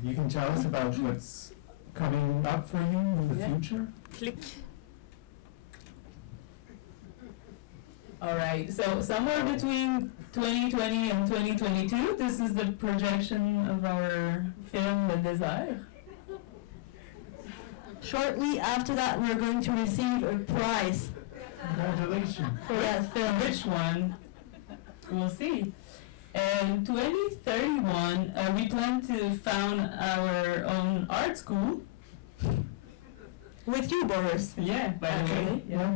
you can tell us about what's coming up for you in the Yeah. future. Click. All right, so somewhere between 2020 and 2022, this is the projection of our film Le Désert. Shortly after that, we're going to receive a prize Congratulations. for that film. Which one? We'll see. And 2031, we plan to found our own art school. With you, Boris. Yeah, by the way. Okay. Yeah.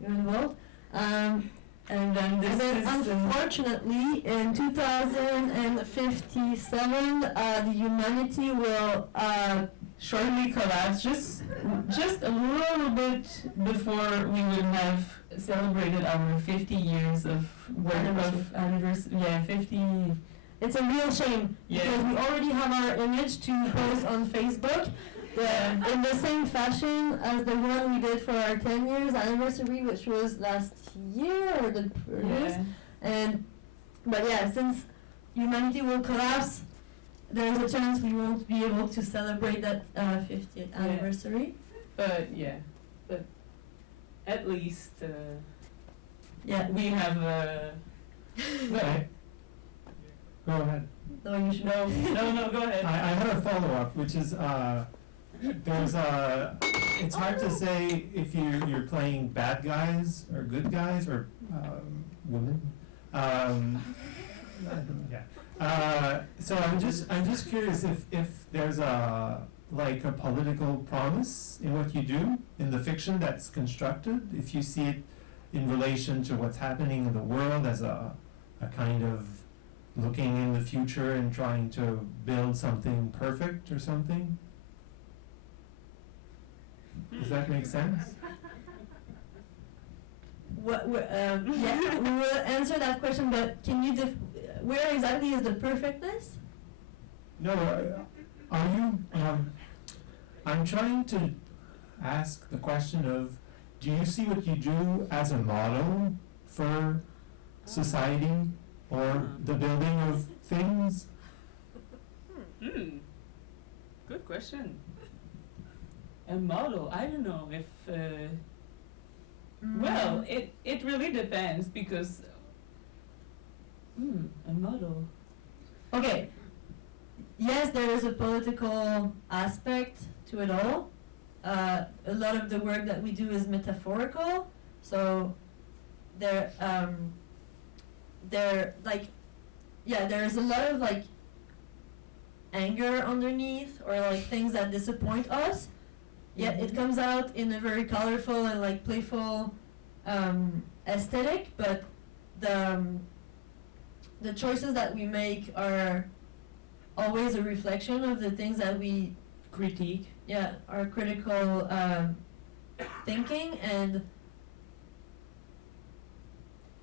You're involved. And then this And then is unfortunately, in 2057, the humanity will shortly collapse, just a little bit before we would have celebrated our 50 years of work of anniversary. Yeah, 50. It's a real shame Yeah. because we already have our image to post on Facebook. In the same fashion as the one we did for our 10 years anniversary, which was last year or the previous. Yeah. But yeah, since humanity will collapse, there's a chance we won't be able to celebrate that 50th anniversary. But at least Yeah. we have Okay. Go ahead. No, you should. no, go ahead. I had a follow-up, which is, there's it's hard to say if you're playing bad guys or good guys or women. So I'm just curious if there's a political promise in what you do in the fiction that's constructed, if you see it in relation to what's happening in the world as a kind of looking in the future and trying to build something perfect or something. Does that make sense? Yeah, we will answer that question, but can you where exactly is the perfectness? No, are you, I'm trying to ask the question of, do you see what you do as a model for society or the building of things? Good question. A model, I don't know if, well, it really depends because, a model. Okay. Yes, there is a political aspect to it all. A lot of the work that we do is metaphorical, so there's a lot of anger underneath, or things that disappoint us. Yet it comes out in a very colorful and playful aesthetic, but the choices that we make are always a reflection of the things that we critique. Yeah, our critical thinking,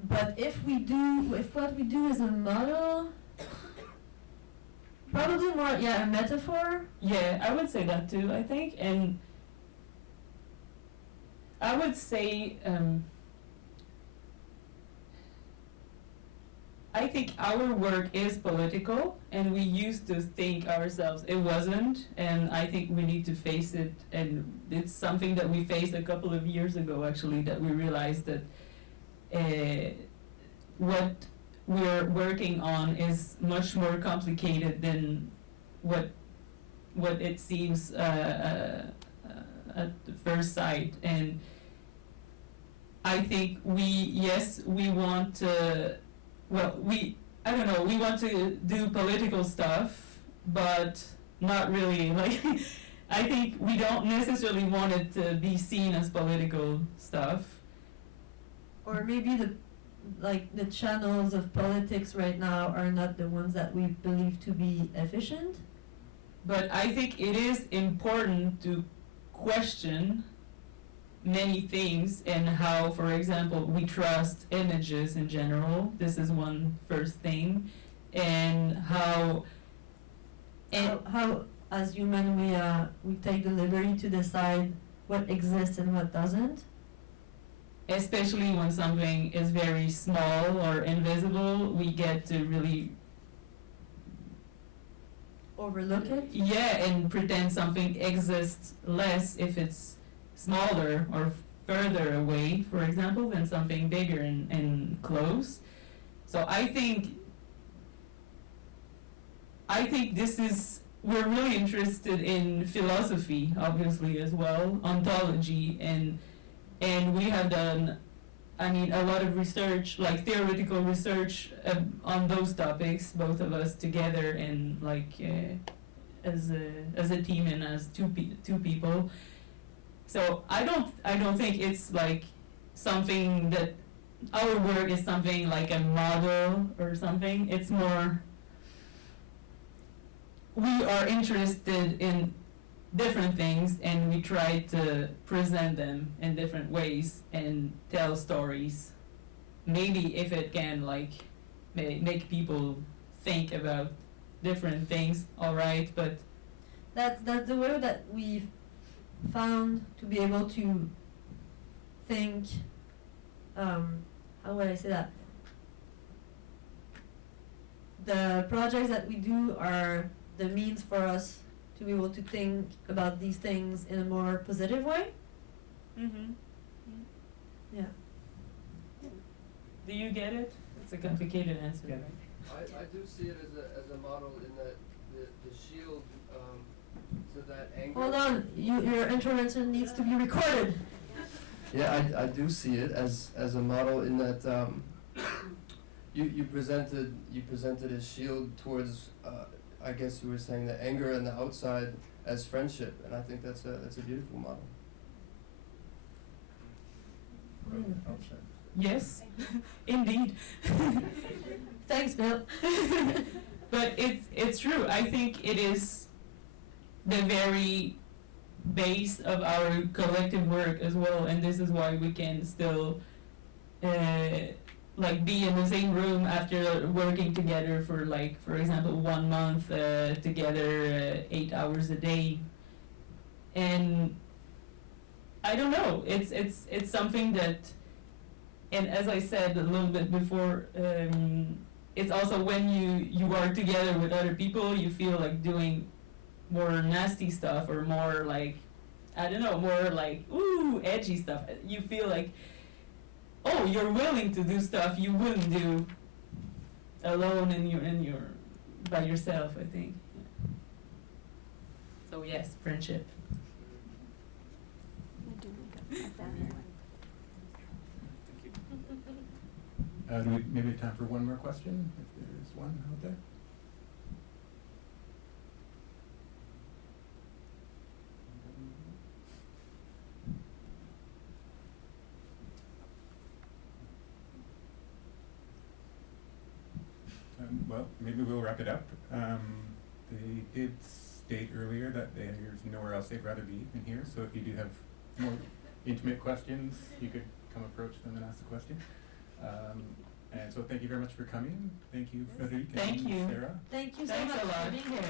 but if what we do is a model, probably more a metaphor. Yeah, I would say that too, I think, and I would say I think our work is political, and we used to think ourselves it wasn't, and I think we need to face it, and it's something that we faced a couple of years ago actually, that we realized that what we're working on is much more complicated than what it seems at the first sight, and I think we want to, I don't know, we want to do political stuff, but not really. Like, I think we don't necessarily want it to be seen as political stuff. Or maybe the channels of politics right now are not the ones that we believe to be efficient. But I think it is important to question many things and how, for example, we trust images in general. This is one first thing. And how as human we take the liberty to decide what exists and what doesn't. Especially when something is very small or invisible, we get to really overlook it? Yeah, and pretend something exists less if it's smaller or further away, for example, than something bigger and close. So I think we're really interested in philosophy, obviously, as well, ontology, and we have done, a lot of research, like theoretical research on those topics, both of us together and as a team and as two people. So I don't think it's like something that our work is something like a model or something. It's more we are interested in different things and we try to present them in different ways and tell stories. Maybe if it can make people think about different things, alright, but that's the way that we've found to be able to think, how would I say that? The projects that we do are the means for us to be able to think about these things in a more positive way. Mm-hmm. Yeah. Do you get it? It's a complicated answer. Yeah. I do see it as a model in that the shield, so that anger. Hold on, your intervention needs to be recorded. Yeah, I do see it as a model in that you presented a shield towards I guess you were saying the anger and the outside as friendship, and I think that's a beautiful model. Yes, indeed. Thanks, Bill. But it's true. I think it is the very base of our collective work as well, and this is why we can still be in the same room after working together for example 1 month together 8 hours a day. And I don't know, it's something that, and as I said a little bit before, it's also when you are together with other people, you feel like doing more nasty stuff or more ooh, edgy stuff. You feel like, oh, you're willing to do stuff you wouldn't do alone by yourself, I think. Yeah. So yes, friendship. Do we maybe have time for one more question, if there is one out there? Well, maybe we'll wrap it up. They did state earlier that there's nowhere else they'd rather be than here, so if you do have more intimate questions, you could come approach them and ask a question. And so thank you very much for coming. Thank you, Frédérique and Sarah. Thank you so Thanks much a lot. for being here.